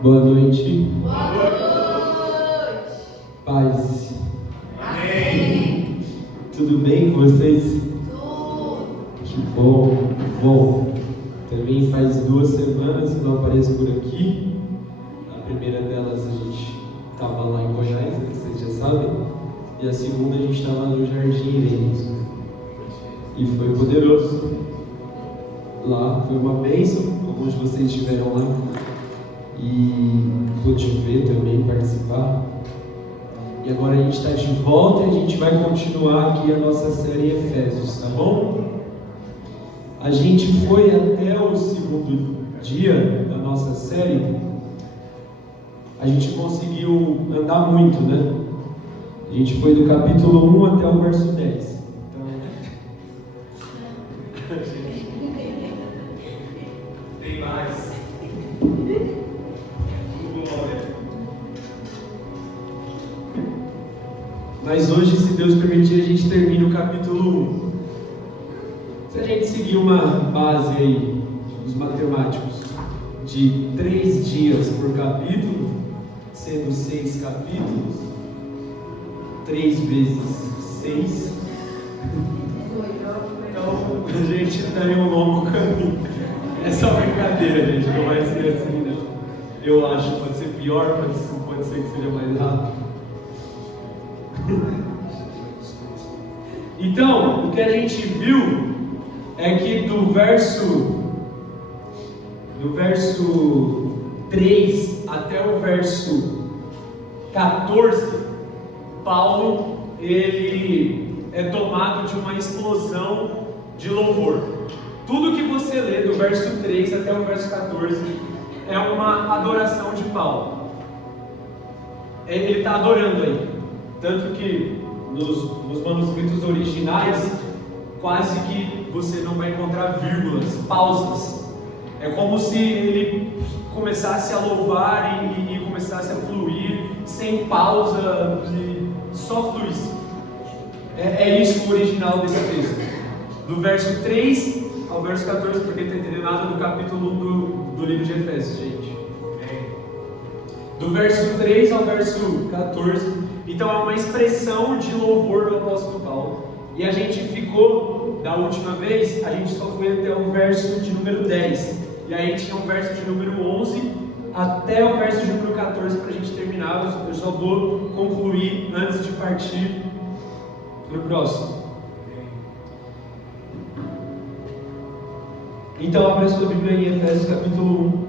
Boa noite. Boa noite. Paz. Amém. Tudo bem com vocês? Tudo. Que bom, que bom. Também faz 2 semanas que não apareço por aqui. A primeira delas a gente estava lá em Goiás, que vocês já sabem. E a segunda a gente estava no Jardim Irene. E foi poderoso. Lá foi uma bênção, alguns de vocês estiveram lá. E pude ver também, participar. E agora a gente está de volta e a gente vai continuar aqui a nossa série Efésios, tá bom? A gente foi até o segundo dia da nossa série. A gente conseguiu andar muito, né? A gente foi do capítulo 1 até o verso 10. Tem mais. Mas hoje, se Deus permitir, a gente termina o capítulo 1. Se a gente seguir uma base aí dos matemáticos de 3 dias por capítulo, sendo 6 capítulos, 3 vezes 6, então a gente está em um longo caminho. É só brincadeira, gente, não vai ser assim, não. Eu acho, pode ser pior, pode ser que seja mais rápido. Então, o que a gente viu é que do verso 3 até o verso 14, Paulo ele é tomado de uma explosão de louvor. Tudo que você lê do verso 3 até o verso 14 é uma adoração de Paulo. Ele está adorando aí. Tanto que nos manuscritos originais, quase que você não vai encontrar vírgulas, pausas. É como se ele começasse a louvar e começasse a fluir sem pausa, só fluísse. É isso o original desse texto. Do verso 3 ao verso 14, porque não está entendendo nada do capítulo 1 do livro de Efésios, gente. Do verso 3 ao verso 14. Então é uma expressão de louvor do apóstolo Paulo. E a gente ficou, da última vez, a gente só foi até o verso de número 10. E aí tinha o verso de número 11 até o verso de número 14 para a gente terminar. Eu só vou concluir antes de partir para o próximo. Então abra sua Bíblia em Efésios capítulo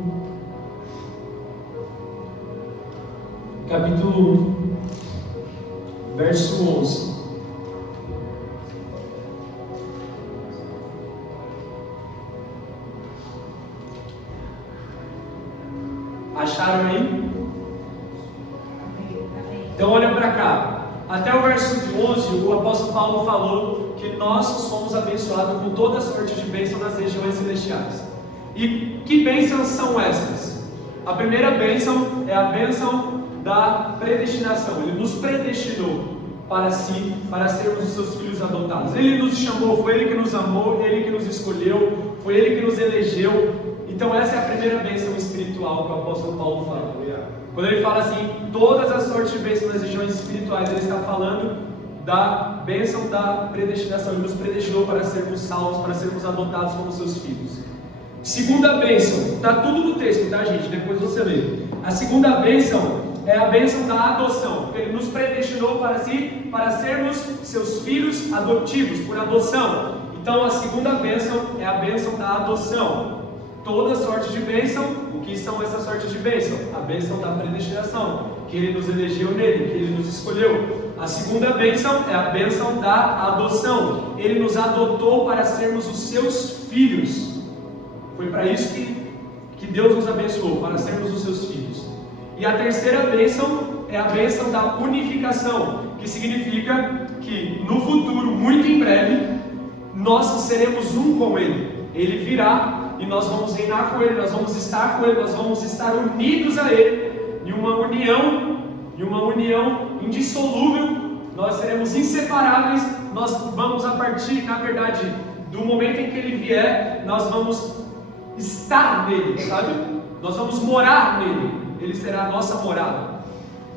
1. Capítulo 1. Verso 11. Acharam aí? Então olha para cá. Até o verso 11, o apóstolo Paulo falou que nós somos abençoados com toda sorte de bênção nas regiões celestiais. E que bênçãos são essas? A primeira bênção é a bênção da predestinação. Ele nos predestinou para si, para sermos os seus filhos adotados. Ele nos chamou, foi Ele que nos amou, Ele que nos escolheu, foi Ele que nos elegeu. Então essa é a primeira bênção espiritual que o apóstolo Paulo fala. Quando ele fala assim, todas as sortes de bênçãos nas regiões espirituais, ele está falando da bênção da predestinação. Ele nos predestinou para sermos salvos, para sermos adotados como seus filhos. Segunda bênção, está tudo no texto, tá, gente? Depois você lê. A segunda bênção é a bênção da adoção. Ele nos predestinou para si, para sermos seus filhos adotivos, por adoção. Então a segunda bênção é a bênção da adoção. Toda sorte de bênção, o que são essas sortes de bênção? A bênção da predestinação, que Ele nos elegeu nele, que Ele nos escolheu. A segunda bênção é a bênção da adoção. Ele nos adotou para sermos os seus filhos. Foi para isso que Deus nos abençoou, para sermos os seus filhos. E a terceira bênção é a bênção da unificação, que significa que no futuro, muito em breve, nós seremos um com Ele. Ele virá e nós vamos reinar com Ele, nós vamos estar com Ele, nós vamos estar unidos a Ele, em uma união indissolúvel. Nós seremos inseparáveis. Nós vamos, a partir, na verdade, do momento em que Ele vier, nós vamos estar nele, sabe? Nós vamos morar nele. Ele será a nossa morada.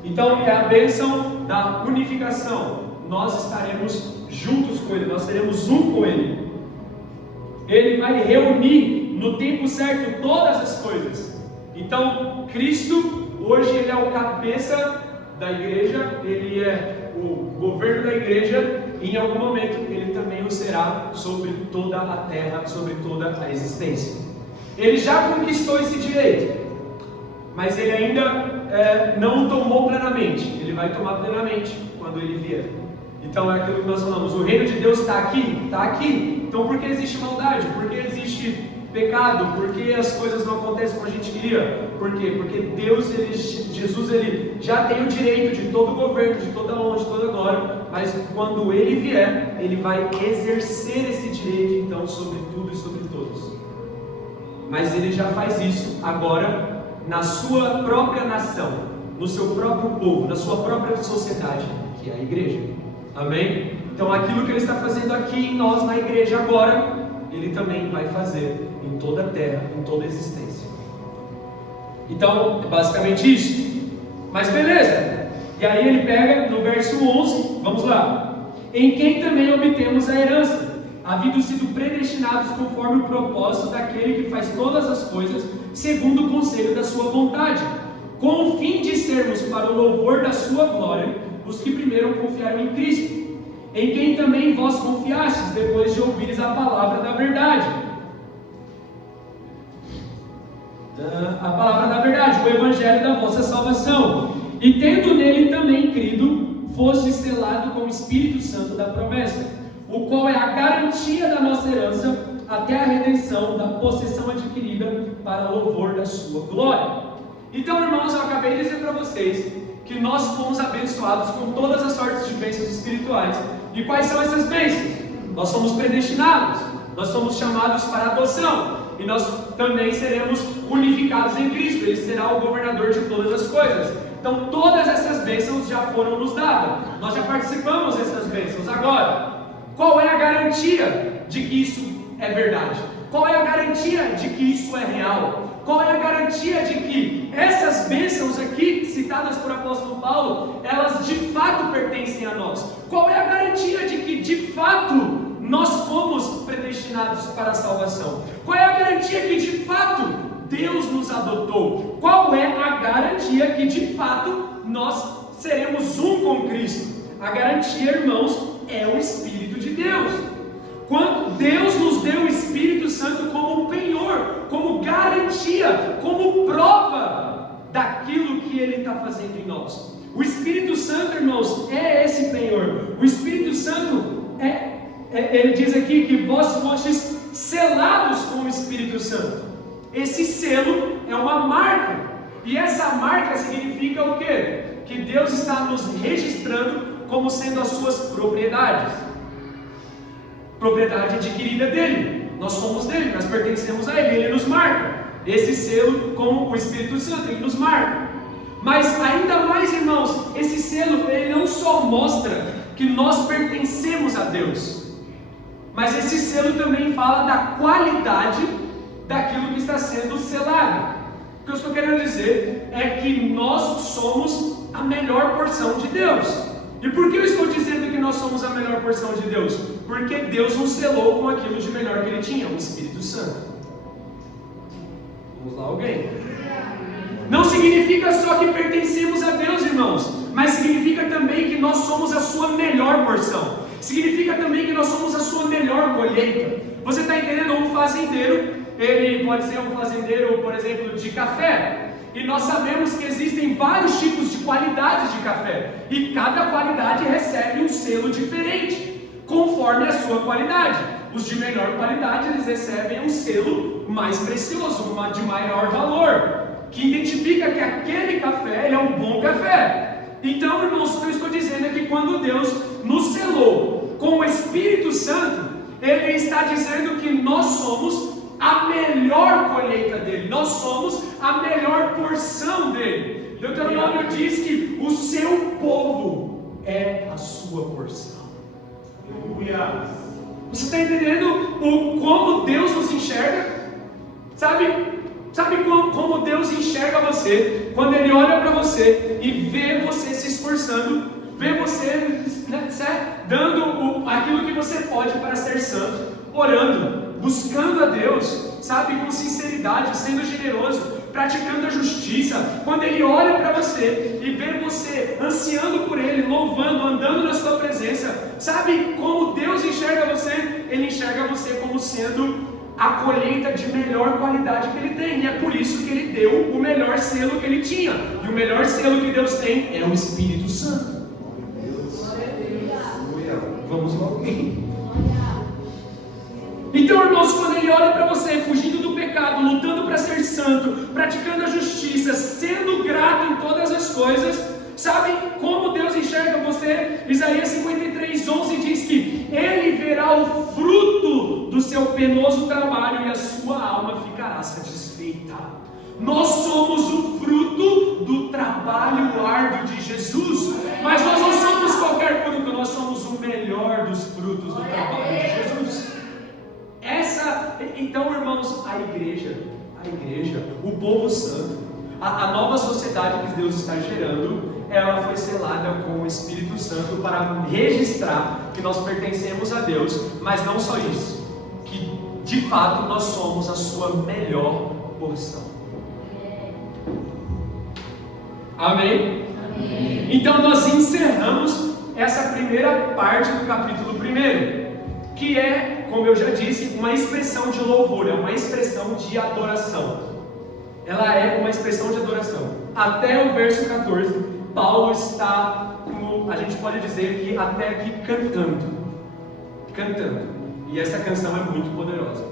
Então é a bênção da unificação. Nós estaremos juntos com Ele, nós seremos um com Ele. Ele vai reunir no tempo certo todas as coisas. Então Cristo, hoje Ele é o cabeça da igreja, Ele é o governo da igreja, e em algum momento Ele também o será sobre toda a terra, sobre toda a existência. Ele já conquistou esse direito, mas Ele ainda não o tomou plenamente. Ele vai tomar plenamente quando Ele vier. Então é aquilo que nós falamos, o reino de Deus está aqui? Está aqui. Então por que existe maldade? Por que existe pecado? Por que as coisas não acontecem como a gente queria? Por quê? Porque Deus, Jesus, Ele já tem o direito de todo o governo, de toda a honra, de toda a glória, mas quando Ele vier, Ele vai exercer esse direito então sobre tudo e sobre todos. Mas Ele já faz isso agora na sua própria nação, no seu próprio povo, na sua própria sociedade, que é a igreja. Amém? Então aquilo que Ele está fazendo aqui em nós, na igreja agora, Ele também vai fazer em toda a terra, em toda a existência. Então, é basicamente isso. Mas beleza. E aí ele pega no verso 11, vamos lá. Em quem também obtemos a herança, havendo sido predestinados conforme o propósito daquele que faz todas as coisas, segundo o conselho da sua vontade, com o fim de sermos para o louvor da sua glória, os que primeiro confiaram em Cristo, em quem também vós confiastes, depois de ouvires a palavra da verdade. A palavra da verdade, o evangelho da vossa salvação. E tendo nele também crido, foste selado com o Espírito Santo da promessa, o qual é a garantia da nossa herança, até a redenção da possessão adquirida para louvor da sua glória. Então, irmãos, eu acabei de dizer para vocês que nós fomos abençoados com todas as sortes de bênçãos espirituais. E quais são essas bênçãos? Nós somos predestinados, nós somos chamados para adoção, e nós também seremos unificados em Cristo. Ele será o governador de todas as coisas. Então todas essas bênçãos já foram nos dadas, nós já participamos dessas bênçãos. Agora, qual é a garantia de que isso é verdade? Qual é a garantia de que isso é real? Qual é a garantia de que essas bênçãos aqui, citadas por apóstolo Paulo, elas de fato pertencem a nós? Qual é a garantia de que de fato nós fomos predestinados para a salvação? Qual é a garantia que de fato Deus nos adotou? Qual é a garantia que de fato nós seremos um com Cristo? A garantia, irmãos, é o Espírito de Deus. Quando Deus nos deu o Espírito Santo como penhor, como garantia, como prova daquilo que Ele está fazendo em nós. O Espírito Santo, irmãos, é esse penhor. O Espírito Santo ele diz aqui que vós fostes selados com o Espírito Santo. Esse selo é uma marca. E essa marca significa o quê? Que Deus está nos registrando como sendo as suas propriedades. Propriedade adquirida dele. Nós somos dele, nós pertencemos a ele. Ele nos marca. Esse selo com o Espírito Santo, ele nos marca. Mas ainda mais, irmãos, esse selo, ele não só mostra que nós pertencemos a Deus, mas esse selo também fala da qualidade daquilo que está sendo selado. O que eu estou querendo dizer é que nós somos a melhor porção de Deus. E por que eu estou dizendo que nós somos a melhor porção de Deus? Porque Deus nos selou com aquilo de melhor que Ele tinha, o Espírito Santo. Vamos lá, alguém? Não significa só que pertencemos a Deus, irmãos, mas significa também que nós somos a sua melhor porção. Significa também que nós somos a sua melhor colheita. Você está entendendo? Um fazendeiro, ele pode ser um fazendeiro, por exemplo, de café. E nós sabemos que existem vários tipos de qualidades de café. E cada qualidade recebe um selo diferente, conforme a sua qualidade. Os de melhor qualidade, eles recebem um selo mais precioso, de maior valor, que identifica que aquele café ele é um bom café. Então, irmãos, o que eu estou dizendo é que quando Deus nos selou com o Espírito Santo, Ele está dizendo que nós somos a melhor colheita dele, nós somos a melhor porção dele. Deuteronômio diz que o seu povo é a sua porção. Aleluia. Você está entendendo como Deus nos enxerga? Sabe, Sabe como Deus enxerga você quando Ele olha para você e vê você se esforçando, vê você, né, dando aquilo que você pode para ser santo, orando, buscando a Deus, sabe, com sinceridade, sendo generoso, praticando a justiça. Quando Ele olha para você e vê você ansiando por Ele, louvando, andando na sua presença, sabe como Deus enxerga você? Ele enxerga você como sendo a colheita de melhor qualidade que Ele tem, e é por isso que Ele deu o melhor selo que Ele tinha, e o melhor selo que Deus tem é o Espírito Santo. Vamos lá. Então, irmãos, quando Ele olha para você, fugindo do pecado, lutando para ser santo, praticando a justiça, sendo grato em todas as coisas, sabe como Deus enxerga você? Isaías 53:11 diz que Ele verá o fruto do seu penoso trabalho e a sua alma ficará satisfeita. Nós somos o fruto do trabalho árduo de Jesus, mas nós não somos qualquer fruto, nós somos o melhor dos frutos do trabalho de Jesus. Então, irmãos, a igreja, o povo santo, a nova sociedade que Deus está gerando, ela foi selada com o Espírito Santo para registrar que nós pertencemos a Deus, mas não só isso, que de fato nós somos a sua melhor porção. Amém? Amém. Então nós encerramos essa primeira parte do capítulo 1, que é, como eu já disse, uma expressão de louvor, é uma expressão de adoração. Ela é uma expressão de adoração. Até o verso 14, Paulo está, a gente pode dizer que até aqui cantando. E essa canção é muito poderosa.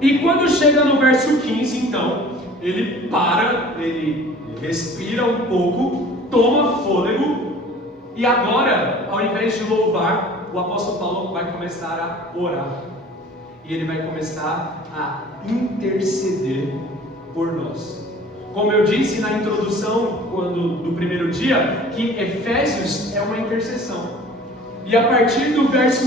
E quando chega no verso 15, então, ele para, ele respira um pouco, toma fôlego, e agora, ao invés de louvar, o apóstolo Paulo vai começar a orar. E ele vai começar a interceder por nós. Como eu disse na introdução do primeiro dia, que Efésios é uma intercessão. E a partir do verso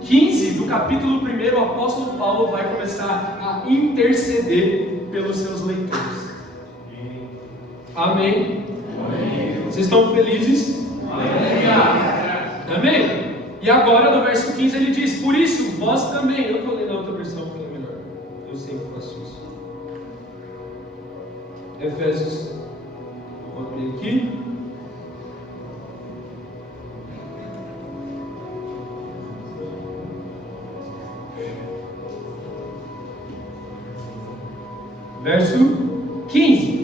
15 do capítulo 1, o apóstolo Paulo vai começar a interceder pelos seus leitores. Amém? Amém. Vocês estão felizes? Amém. Amém? E agora no verso 15 ele diz: por isso vós também. Eu vou ler na outra versão porque é melhor. Eu sempre faço isso. Efésios, vou abrir aqui. Verso 15.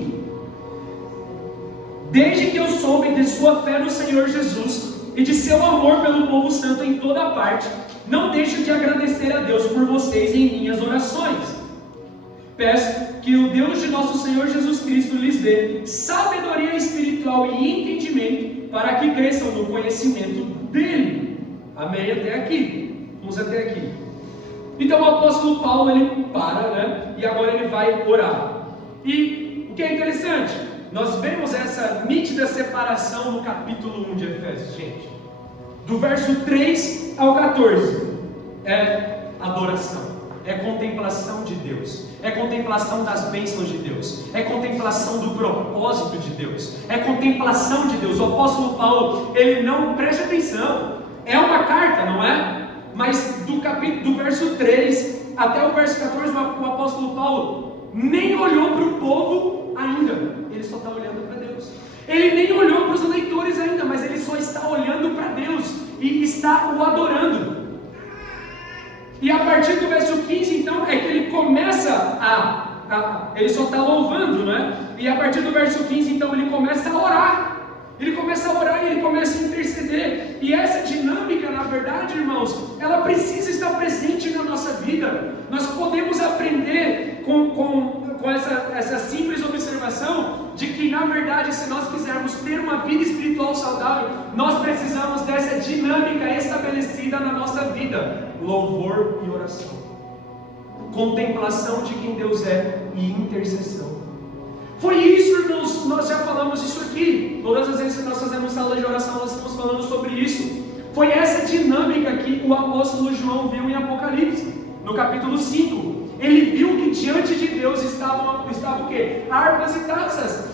Desde que eu soube de sua fé no Senhor Jesus e de seu amor pelo povo santo em toda a parte, não deixo de agradecer a Deus por vocês em minhas orações. Peço que o Deus de nosso Senhor Jesus Cristo lhes dê sabedoria espiritual e entendimento para que cresçam no conhecimento dele. Amém? Até aqui. Vamos até aqui. Então o apóstolo Paulo, ele para, né? E agora ele vai orar. E o que é interessante, nós vemos essa nítida separação no capítulo 1 de Efésios, gente. Do verso 3 ao 14 é adoração, é contemplação de Deus, é contemplação das bênçãos de Deus, é contemplação do propósito de Deus, é contemplação de Deus. O apóstolo Paulo, ele não, preste atenção, é uma carta, não é? Mas do verso 3 até o verso 14, o apóstolo Paulo nem olhou para o povo ainda, ele só está olhando para Deus. Ele nem olhou para os leitores ainda, mas ele só está olhando para Deus e está o adorando. E a partir do verso 15, então, é que ele começa ele só está louvando, né? E a partir do verso 15, então, ele começa a orar. Ele começa a orar e ele começa a interceder. E essa dinâmica, na verdade, irmãos, ela precisa estar presente na nossa vida. Nós podemos aprender com essa simples observação de que, na verdade, se nós quisermos ter uma vida espiritual saudável, nós precisamos dessa dinâmica estabelecida na nossa vida: louvor e oração, contemplação de quem Deus é e intercessão. Foi isso, irmãos, nós já falamos isso aqui. Todas as vezes que nós fazemos sala de oração, nós estamos falando sobre isso. Foi essa dinâmica que o apóstolo João viu em Apocalipse, no capítulo 5. Ele viu que diante de Deus estavam o quê? Harpas e taças.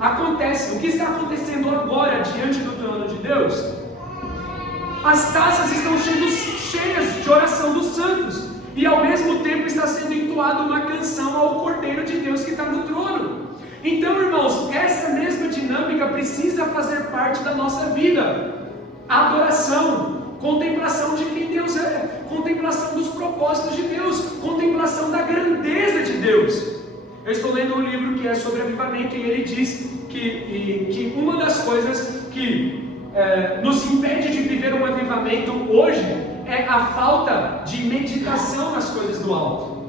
Acontece. O que está acontecendo agora diante do trono de Deus? As taças estão cheias de oração dos santos. E ao mesmo tempo está sendo entoada uma canção ao Cordeiro de Deus que está no trono. Então, irmãos, essa mesma dinâmica precisa fazer parte da nossa vida. Adoração, contemplação de quem Deus é, contemplação dos propósitos de Deus, contemplação da grandeza de Deus. Eu estou lendo um livro que é sobre avivamento, e ele diz que uma das coisas que nos impede de viver um avivamento hoje é a falta de meditação nas coisas do alto.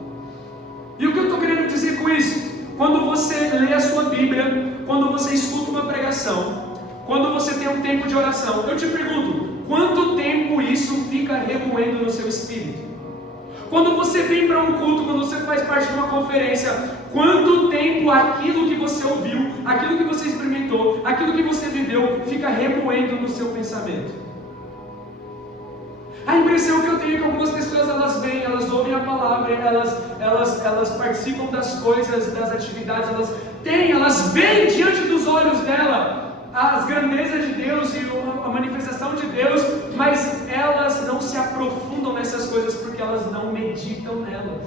E o que eu estou querendo dizer com isso? Quando você lê a sua Bíblia, quando você escuta uma pregação, quando você tem um tempo de oração, eu te pergunto, quanto tempo isso fica remoendo no seu espírito? Quando você vem para um culto, quando você faz parte de uma conferência, quanto tempo aquilo que você ouviu, aquilo que você experimentou, aquilo que você viveu, fica remoendo no seu pensamento? A impressão que eu tenho é que algumas pessoas, elas vêm, elas ouvem a palavra, elas participam das coisas, das atividades, elas veem diante dos olhos dela as grandezas de Deus e a manifestação de Deus, mas elas não se aprofundam nessas coisas porque elas não meditam nelas.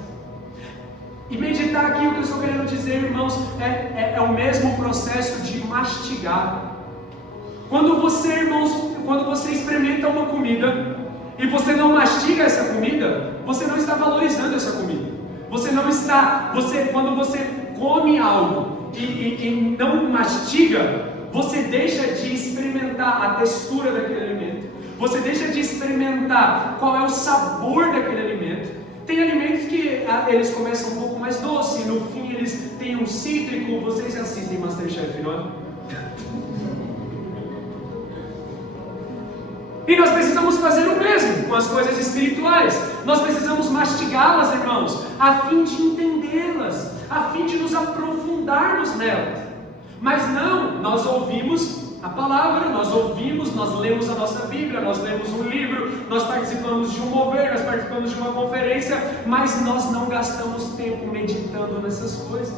E meditar aqui, o que eu estou querendo dizer, irmãos, é o mesmo processo de mastigar. Quando você experimenta uma comida e você não mastiga essa comida, você não está valorizando essa comida. Quando você come algo e não mastiga, você deixa de experimentar a textura daquele alimento. Você deixa de experimentar qual é o sabor daquele alimento. Tem alimentos que eles começam um pouco mais doce, no fim eles têm um cítrico. Vocês assistem MasterChef, não é? E nós precisamos fazer o mesmo com as coisas espirituais. Nós precisamos mastigá-las, irmãos, a fim de entendê-las, a fim de nos aprofundarmos nelas. Mas não, nós ouvimos a palavra, nós lemos a nossa Bíblia, nós lemos um livro, nós participamos de um mover, nós participamos de uma conferência, mas nós não gastamos tempo meditando nessas coisas.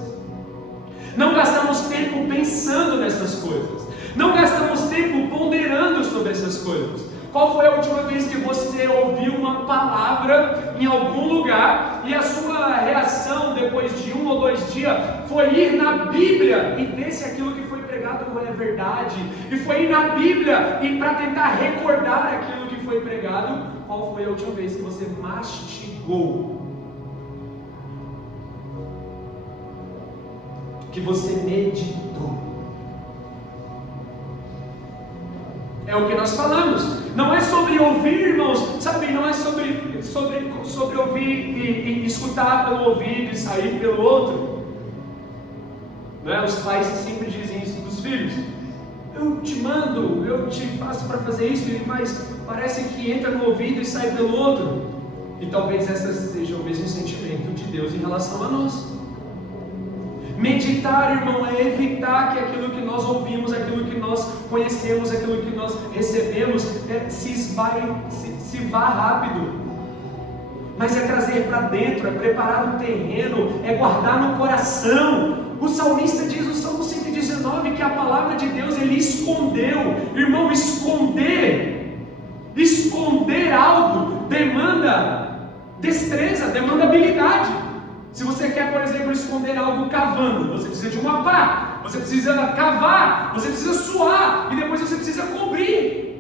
Não gastamos tempo pensando nessas coisas. Não gastamos tempo ponderando sobre essas coisas. Qual foi a última vez que você ouviu uma palavra em algum lugar e a sua reação depois de 1 ou 2 dias foi ir na Bíblia e ver se aquilo que foi pregado é verdade? E foi ir na Bíblia e para tentar recordar aquilo que foi pregado? Qual foi a última vez que você mastigou? Que você meditou? É o que nós falamos. Não é sobre ouvir, irmãos, sabe? Não é sobre ouvir e escutar pelo ouvido e sair pelo outro. Não é? Os pais sempre dizem isso dos filhos. Eu te mando, eu te faço para fazer isso, mas parece que entra no ouvido e sai pelo outro. E talvez esse seja o mesmo sentimento de Deus em relação a nós. Meditar, irmão, é evitar que aquilo que nós ouvimos, aquilo que nós conhecemos, aquilo que nós recebemos, se vá rápido. Mas é trazer para dentro, é preparar o terreno, é guardar no coração. O salmista diz no Salmo 119 que a palavra de Deus ele escondeu. Irmão, esconder algo demanda destreza, demanda habilidade. Se você quer, por exemplo, esconder algo cavando, você precisa de uma pá, você precisa cavar, você precisa suar e depois você precisa cobrir.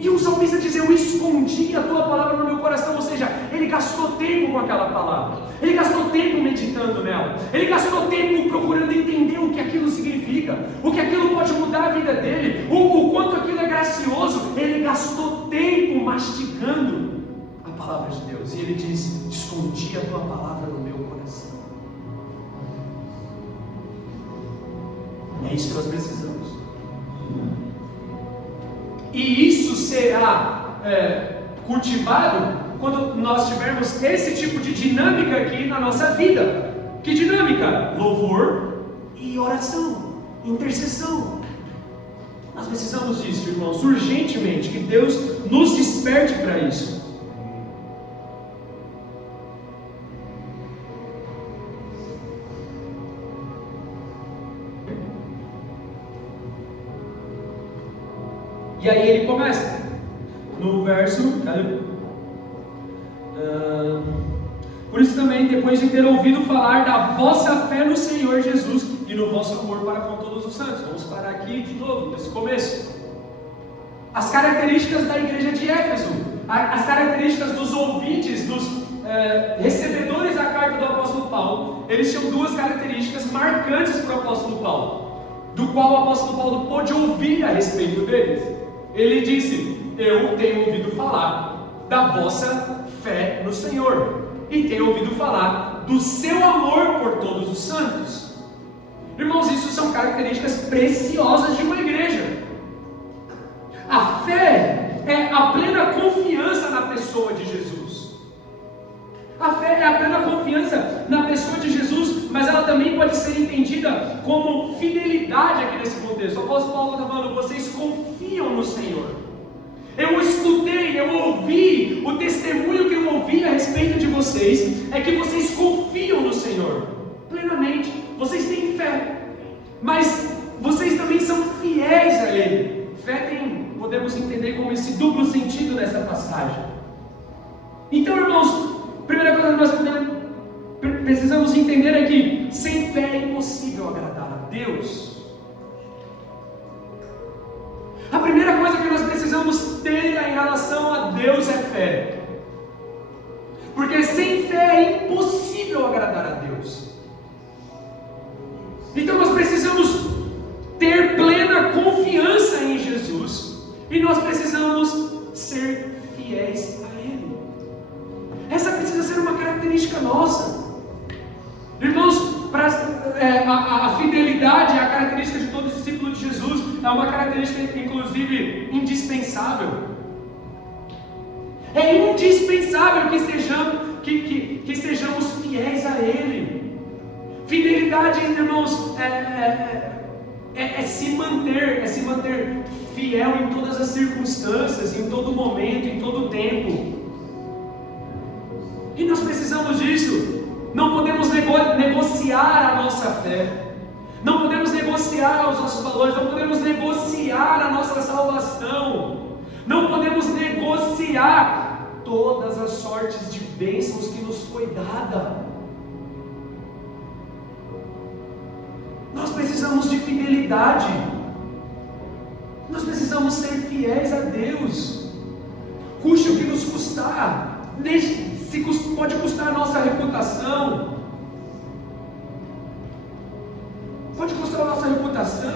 E o salmista diz: eu escondi a tua palavra no meu coração, ou seja, ele gastou tempo com aquela palavra, ele gastou tempo meditando nela, ele gastou tempo procurando entender o que aquilo significa, o que aquilo pode mudar a vida dele, o quanto aquilo é gracioso. Ele gastou tempo mastigando a palavra de Deus, e ele diz: escondi a tua palavra no meu coração. É isso que nós precisamos. E isso será cultivado quando nós tivermos esse tipo de dinâmica aqui na nossa vida. Que dinâmica? Louvor e oração, intercessão. Nós precisamos disso, irmãos, urgentemente. Que Deus nos desperte para isso. E aí ele começa no verso, por isso também, depois de ter ouvido falar da vossa fé no Senhor Jesus e no vosso amor para com todos os santos. Vamos parar aqui de novo, nesse começo. As características da igreja de Éfeso, as características dos ouvintes, dos recebedores da carta do apóstolo Paulo, eles tinham duas características marcantes para o apóstolo Paulo, do qual o apóstolo Paulo pôde ouvir a respeito deles. Ele disse: eu tenho ouvido falar da vossa fé no Senhor e tenho ouvido falar do seu amor por todos os santos. Irmãos, isso são características preciosas de uma igreja. A fé é a plena confiança na pessoa de Jesus. A fé é a plena confiança na pessoa de Jesus, mas ela também pode ser entendida como fidelidade aqui nesse contexto. O apóstolo Paulo está falando: vocês confiam no Senhor. Eu escutei, eu ouvi, o testemunho que eu ouvi a respeito de vocês é que vocês confiam no Senhor plenamente. Vocês têm fé, mas vocês também são fiéis a Ele. Fé podemos entender como esse duplo sentido nessa passagem. Então, irmãos, primeira coisa que nós precisamos entender é que sem fé é impossível agradar a Deus. A primeira coisa que nós precisamos ter em relação a Deus é fé, porque sem fé é impossível agradar a Deus. Então nós precisamos ter plena confiança em Jesus e nós precisamos ser fiéis a Ele. Essa precisa ser uma característica nossa. Irmãos, a fidelidade é a característica de todo discípulo de Jesus, é uma característica inclusive indispensável. É indispensável que estejamos fiéis a Ele. Fidelidade, irmãos, é se manter fiel em todas as circunstâncias, em todo momento, em todo tempo. E nós precisamos disso. Não podemos negociar a nossa fé, não podemos negociar os nossos valores, não podemos negociar a nossa salvação, não podemos negociar todas as sortes de bênçãos que nos foi dada. Nós precisamos de fidelidade, nós precisamos ser fiéis a Deus, custe o que nos custar. Pode custar a nossa reputação, pode custar a nossa reputação,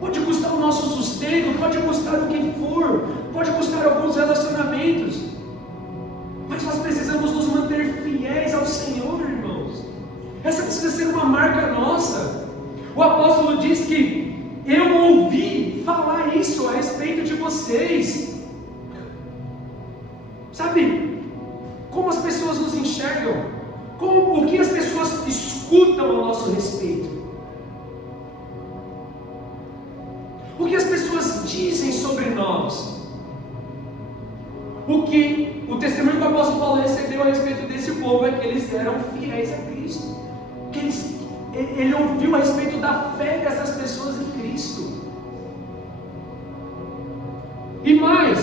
pode custar o nosso sustento, pode custar o que for, pode custar alguns relacionamentos, mas nós precisamos nos manter fiéis ao Senhor, irmãos. Essa precisa ser uma marca nossa. O apóstolo diz que eu ouvi falar isso a respeito de vocês. Sabe, como as pessoas nos enxergam, o que as pessoas escutam a nosso respeito, o que as pessoas dizem sobre nós, o testemunho que o apóstolo Paulo recebeu a respeito desse povo é que eles eram fiéis a Cristo, que ele ouviu a respeito da fé dessas pessoas em Cristo, e mais,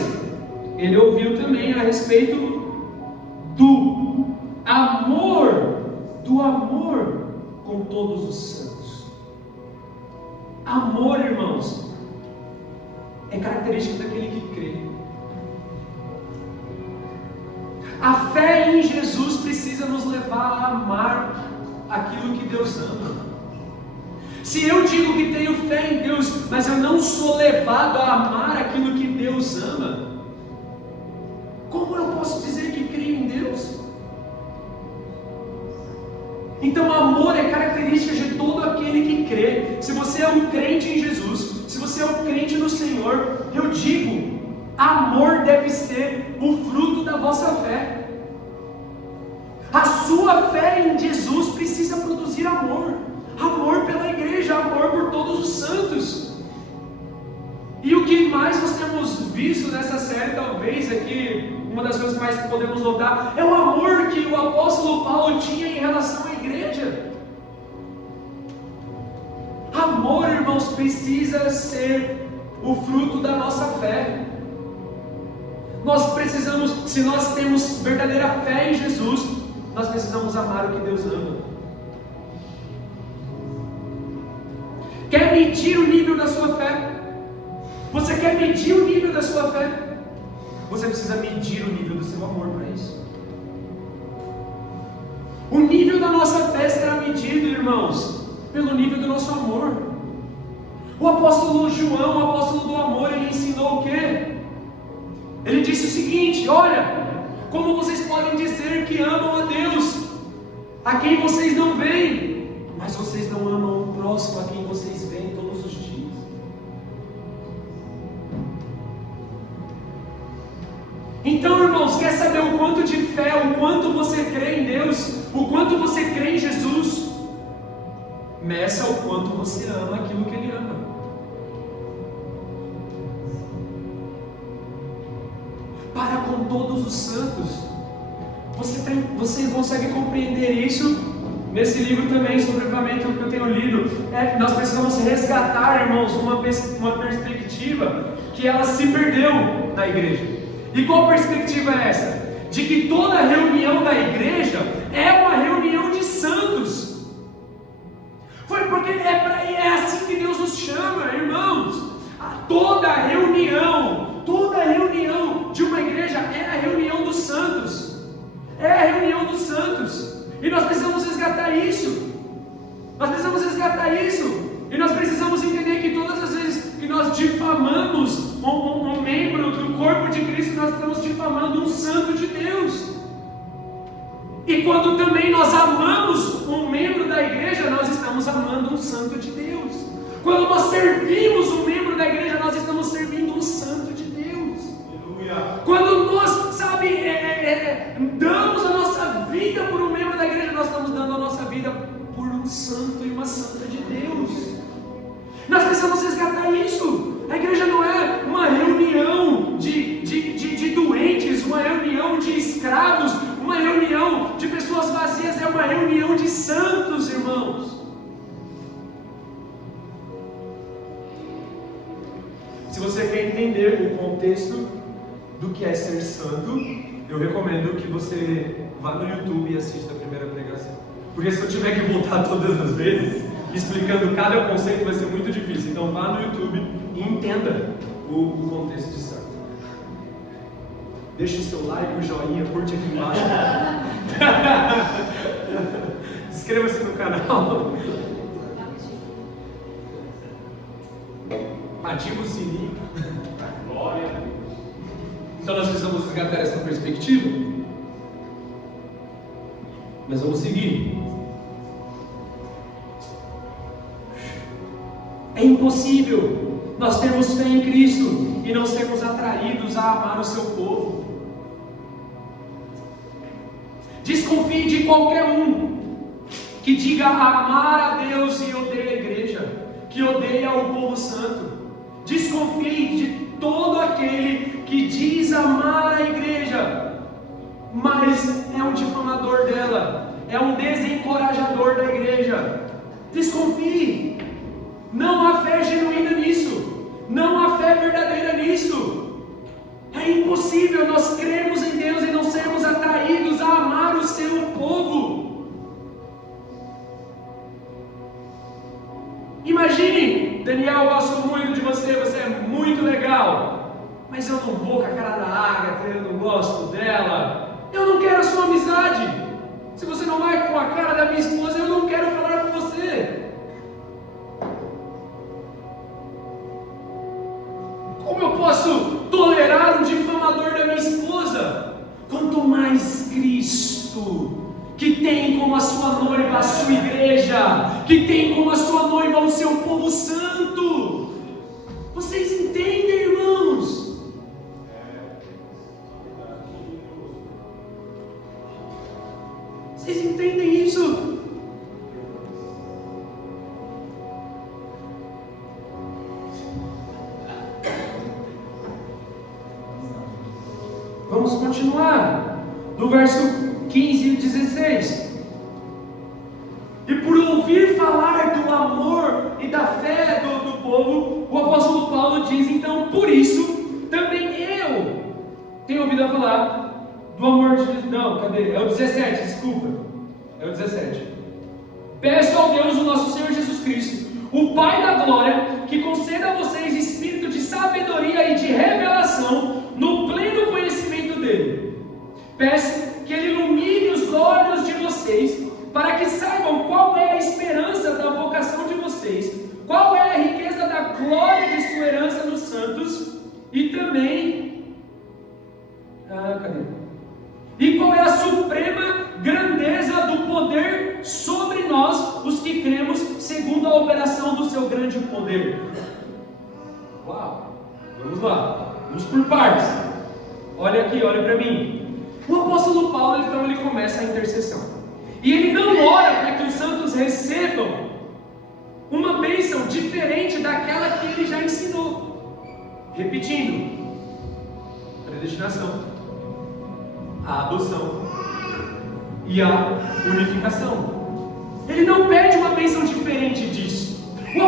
ele ouviu também a respeito do amor com todos os santos. Amor, irmãos, é característica daquele que crê. A fé em Jesus precisa nos levar a amar aquilo que Deus ama. Se eu digo que tenho fé em Deus, mas eu não sou levado a amar aquilo que Deus ama, como eu posso dizer que creio em Deus? Então, amor é característica de todo aquele que crê. Se você é um crente em Jesus, se você é um crente no Senhor, eu digo, amor deve ser o fruto da vossa fé. A sua fé em Jesus precisa produzir amor. Amor pela igreja, amor por todos os santos. E o que mais nós temos visto nessa série, talvez, aqui, uma das coisas que mais podemos notar, é o amor que o apóstolo Paulo tinha em relação à igreja. Amor, irmãos, precisa ser o fruto da nossa fé. Nós precisamos, se nós temos verdadeira fé em Jesus, nós precisamos amar o que Deus ama. Quer medir o nível da sua fé? Você quer medir o nível da sua fé? Você precisa medir o nível do seu amor para isso. O nível da nossa fé será medido, irmãos, pelo nível do nosso amor. O apóstolo João, o apóstolo do amor, ele ensinou o quê? Ele disse o seguinte: olha, como vocês podem dizer que amam a Deus, a quem vocês não veem, mas vocês não amam o próximo, a quem vocês veem todos os dias. Então, irmãos, quer saber o quanto de fé, o quanto você crê em Deus, o quanto você crê em Jesus? Meça o quanto você ama aquilo que Ele ama. Para com todos os santos. Você consegue compreender isso? Nesse livro também, sobre o avivamento que eu tenho lido, nós precisamos resgatar, irmãos, uma perspectiva que ela se perdeu na igreja. E qual perspectiva é essa? De que toda reunião da igreja é uma reunião de santos. Foi porque é assim que Deus nos chama, irmãos. Toda reunião de uma igreja é a reunião dos santos. É a reunião dos santos. E nós precisamos resgatar isso. E nós precisamos entender que todas as vezes que nós difamamos um membro do corpo de Cristo, nós estamos difamando um santo de Deus. E quando também nós amamos um membro da igreja, nós estamos amando um santo de Deus. Quando nós servimos um membro da igreja, nós estamos servindo um santo de Deus. Aleluia. Quando nós, damos a nossa vida por um membro da igreja, nós estamos dando a nossa vida por um santo e uma santa de Deus. Nós precisamos resgatar isso. A igreja não é uma reunião de doentes, uma reunião de escravos, uma reunião de pessoas vazias, é uma reunião de santos, irmãos. Se você quer entender o contexto do que é ser santo, eu recomendo que você vá no YouTube e assista a primeira pregação. Porque se eu tiver que voltar todas as vezes, explicando cada conceito, vai ser muito difícil. Então vá no YouTube e entenda o contexto de santo. Deixe o seu like, o joinha, curte aqui embaixo. Inscreva-se no canal. Ativa o sininho. Glória a Deus. Então nós precisamos resgatar essa perspectiva. Nós vamos seguir. É impossível nós termos fé em Cristo e não sermos atraídos a amar o seu povo. Desconfie de qualquer um que diga amar a Deus e odeia a igreja, que odeia o povo santo. Desconfie de todo aquele que diz amar a igreja, mas é um difamador dela, é um desencorajador da igreja. Desconfie. Não há fé genuína nisso. Não há fé verdadeira nisso. É impossível nós crermos em Deus e não sermos atraídos a amar o seu povo. Imagine, Daniel, eu gosto muito de você, você é muito legal, mas eu não vou com a cara da Agatha, eu não gosto dela, eu não quero a sua amizade. Se você não vai com a cara da minha esposa, eu não quero falar com você. Como eu posso tolerar um difamador da minha esposa? Quanto mais Cristo, que tem como a sua noiva a sua igreja, que tem como a sua noiva o seu povo santo. Vocês entendem, irmãos? Vocês entendem isso? Vamos continuar. No verso 15 e 16. E por ouvir falar do amor e da fé do povo, o apóstolo Paulo diz: então, por isso, também eu tenho ouvido falar do amor de Deus. Não, cadê? É o 17, desculpa. É o 17. Peço ao Deus, o nosso Senhor Jesus Cristo, o Pai da glória, que conceda a vocês espírito de sabedoria e de revelação no pleno conhecimento dele. Peço que ele ilumine os olhos de vocês, para que saibam qual é a esperança da vocação de vocês, qual é a riqueza da glória de sua herança nos santos, e também e qual é a suprema grandeza do poder sobre nós, os que cremos, segundo a operação do seu grande poder. Uau! Vamos lá, vamos por partes. Olha aqui, olha para mim. O apóstolo Paulo, então, ele começa a intercessão. E ele não ora para que os santos recebam uma bênção diferente daquela que ele já ensinou. Repetindo: predestinação, a adoção e a unificação. Ele não pede uma bênção diferente disso. O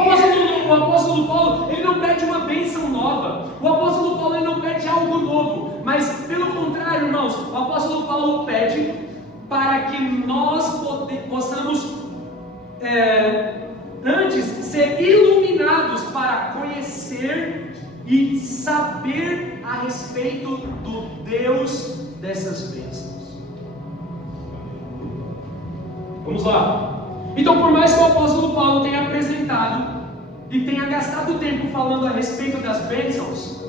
apóstolo Paulo, ele não pede uma bênção nova. O apóstolo Paulo, ele não pede algo novo. Mas, pelo contrário, irmãos, o apóstolo Paulo pede para que nós possamos antes ser iluminados para conhecer e saber a respeito do Deus dessas bênçãos. Vamos lá. Então, por mais que o apóstolo Paulo tenha apresentado e tenha gastado tempo falando a respeito das bênçãos,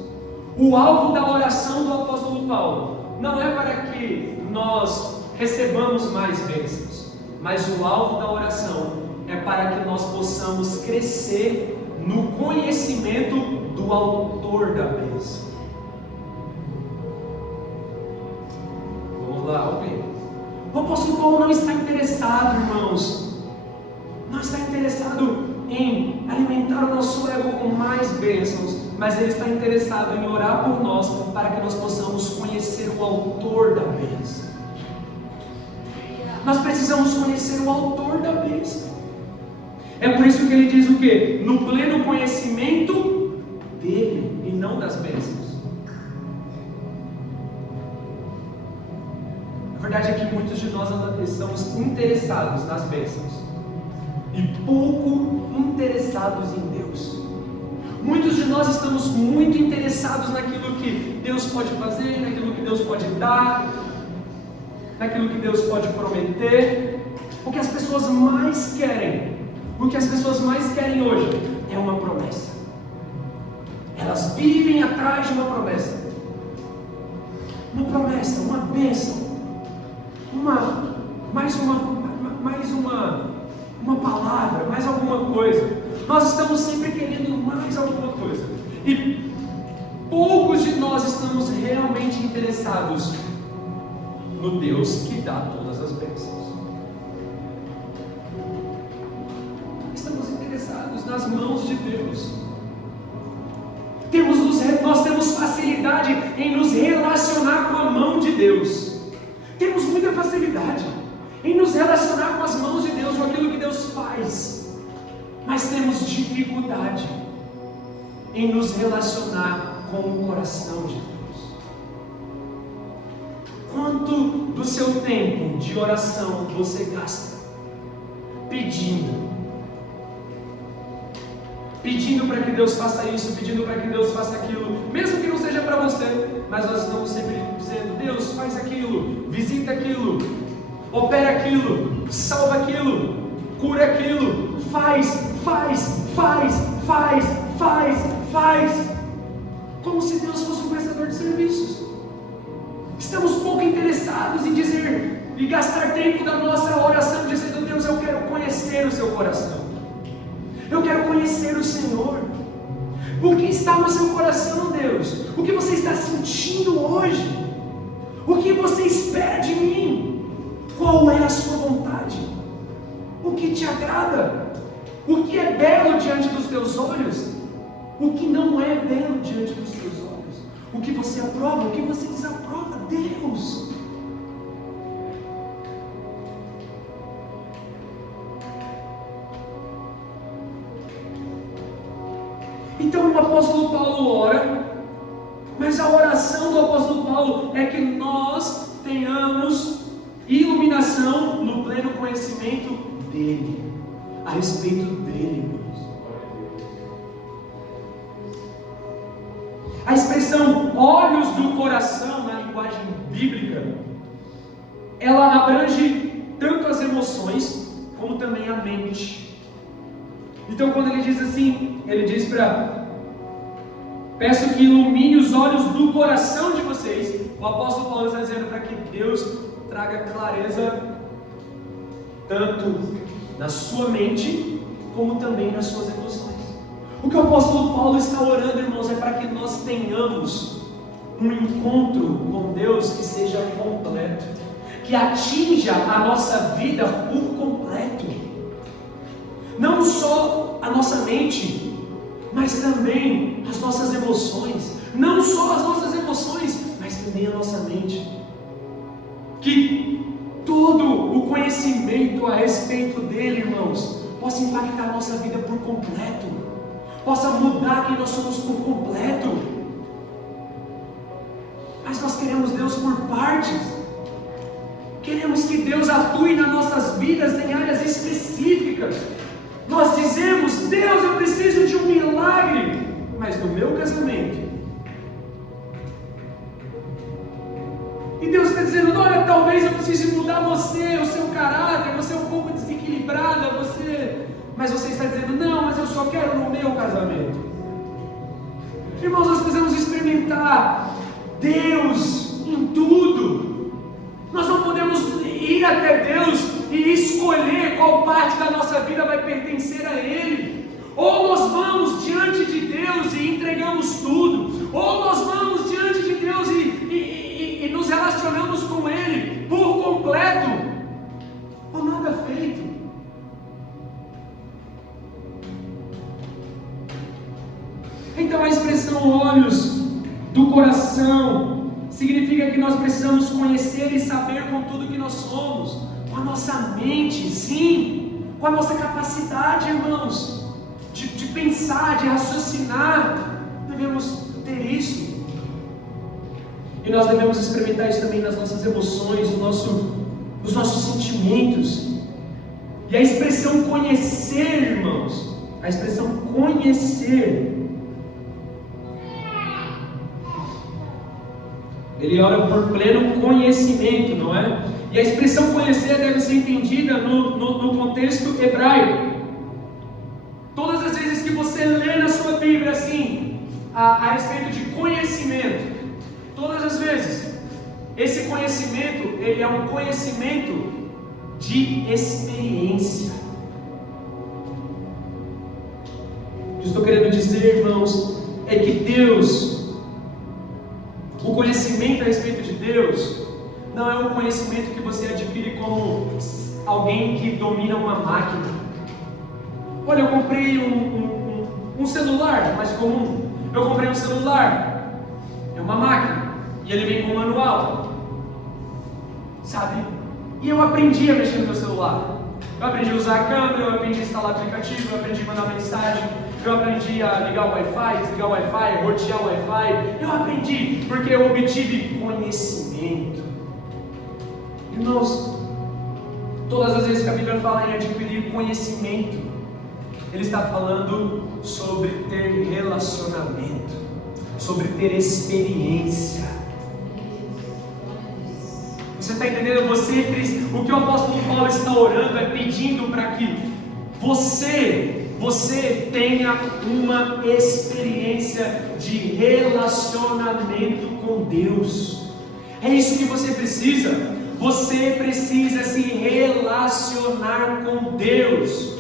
o alvo da oração do apóstolo Paulo não é para que nós recebamos mais bênçãos, mas o alvo da oração é para que nós possamos crescer no conhecimento do autor da bênção. Vamos lá, ok. O apóstolo Paulo não está interessado, irmãos, não está interessado em alimentar o nosso ego com mais bênçãos, mas ele está interessado em orar por nós para que nós possamos conhecer o autor da bênção. Nós precisamos conhecer o autor da bênção. É por isso que ele diz o quê? No pleno conhecimento dele e não das bênçãos. A verdade é que muitos de nós estamos interessados nas bênçãos e pouco interessados em Deus. Muitos de nós estamos muito interessados naquilo que Deus pode fazer, naquilo que Deus pode dar, naquilo que Deus pode prometer. O que as pessoas mais querem hoje é uma promessa. Elas vivem atrás de uma promessa. Uma promessa, uma bênção, mais uma palavra, mais alguma coisa. Nós estamos sempre querendo mais alguma coisa. E poucos de nós estamos realmente interessados no Deus que dá todas as bênçãos. Estamos interessados nas mãos de Deus. Nós temos facilidade em nos relacionar com a mão de Deus. Temos muita facilidade em nos relacionar com as mãos de Deus, com aquilo que Deus faz. Mas temos dificuldade em nos relacionar com o coração de Deus. Quanto do seu tempo de oração você gasta pedindo para que Deus faça isso, pedindo para que Deus faça aquilo, mesmo que não seja para você, mas nós estamos sempre dizendo: Deus, faz aquilo, visita aquilo, opera aquilo, salva aquilo, cura aquilo, faz, como se Deus fosse um prestador de serviços. Estamos pouco interessados em dizer e gastar tempo da nossa oração dizendo: Deus, eu quero conhecer o seu coração, eu quero conhecer o Senhor. O que está no seu coração, Deus? O que você está sentindo hoje? O que você espera de mim? Qual é a sua vontade? O que te agrada? O que é belo diante dos teus olhos? O que não é belo diante dos teus olhos? O que você aprova? O que você desaprova? Então o apóstolo Paulo ora, mas a oração do apóstolo Paulo é que nós tenhamos iluminação no pleno conhecimento dele, a respeito dele, irmãos. A expressão olhos do coração na linguagem bíblica, ela abrange tanto as emoções como também a mente. Então quando ele diz assim, ele diz peço que ilumine os olhos do coração de vocês. O apóstolo Paulo está dizendo para que Deus traga clareza tanto na sua mente como também nas suas emoções. O que o apóstolo Paulo está orando, irmãos, é para que nós tenhamos um encontro com Deus que seja completo, que atinja a nossa vida por completo. Não só a nossa mente, mas também as nossas emoções. Não só as nossas emoções, mas também a nossa mente. Que todo o conhecimento a respeito dele, irmãos, possa impactar a nossa vida por completo, possa mudar quem nós somos por completo. Mas nós queremos Deus por partes. Queremos que Deus atue nas nossas vidas em áreas específicas. Nós dizemos: Deus, eu preciso de um milagre, mas no meu casamento. E Deus está dizendo: olha, talvez eu precise mudar você, o seu caráter, você é um pouco desequilibrada, mas você está dizendo: não, mas eu só quero no meu casamento. Irmãos, nós precisamos experimentar Deus em tudo. Nós não podemos ir até Deus e escolher qual parte da nossa vida vai pertencer a Ele. Ou nós vamos diante de Deus e entregamos tudo, ou nós vamos diante de Deus e nos relacionamos com Ele por completo, ou nada feito. Então a expressão olhos do coração significa que nós precisamos conhecer e saber com tudo que nós somos, com a nossa mente, sim, com a nossa capacidade, irmãos, de pensar, de raciocinar. Devemos ter isso. E nós devemos experimentar isso também nas nossas emoções, nos nossos sentimentos. E a expressão conhecer, irmãos, a expressão conhecer, ele ora por pleno conhecimento, não é? E a expressão conhecer deve ser entendida no contexto hebraico. Todas as vezes que você lê na sua Bíblia assim, a respeito de conhecimento, todas as vezes, esse conhecimento, ele é um conhecimento de experiência. O que estou querendo dizer, irmãos, é que Deus, o conhecimento a respeito de Deus, não é um conhecimento que você adquire como alguém que domina uma máquina. Olha, eu comprei um celular mais comum. Eu comprei um celular, é uma máquina, e ele vem com um manual, sabe? E eu aprendi a mexer no meu celular. Eu aprendi a usar a câmera, eu aprendi a instalar aplicativo, eu aprendi a mandar mensagem, eu aprendi a ligar o Wi-Fi, desligar o Wi-Fi, rotear o Wi-Fi. Eu aprendi porque eu obtive conhecimento. Irmãos, todas as vezes que a Bíblia fala em adquirir conhecimento, ele está falando sobre ter relacionamento, sobre ter experiência. Você está entendendo? O que o apóstolo Paulo está orando é pedindo para que você tenha uma experiência de relacionamento com Deus. É isso que você precisa. Você precisa se relacionar com Deus.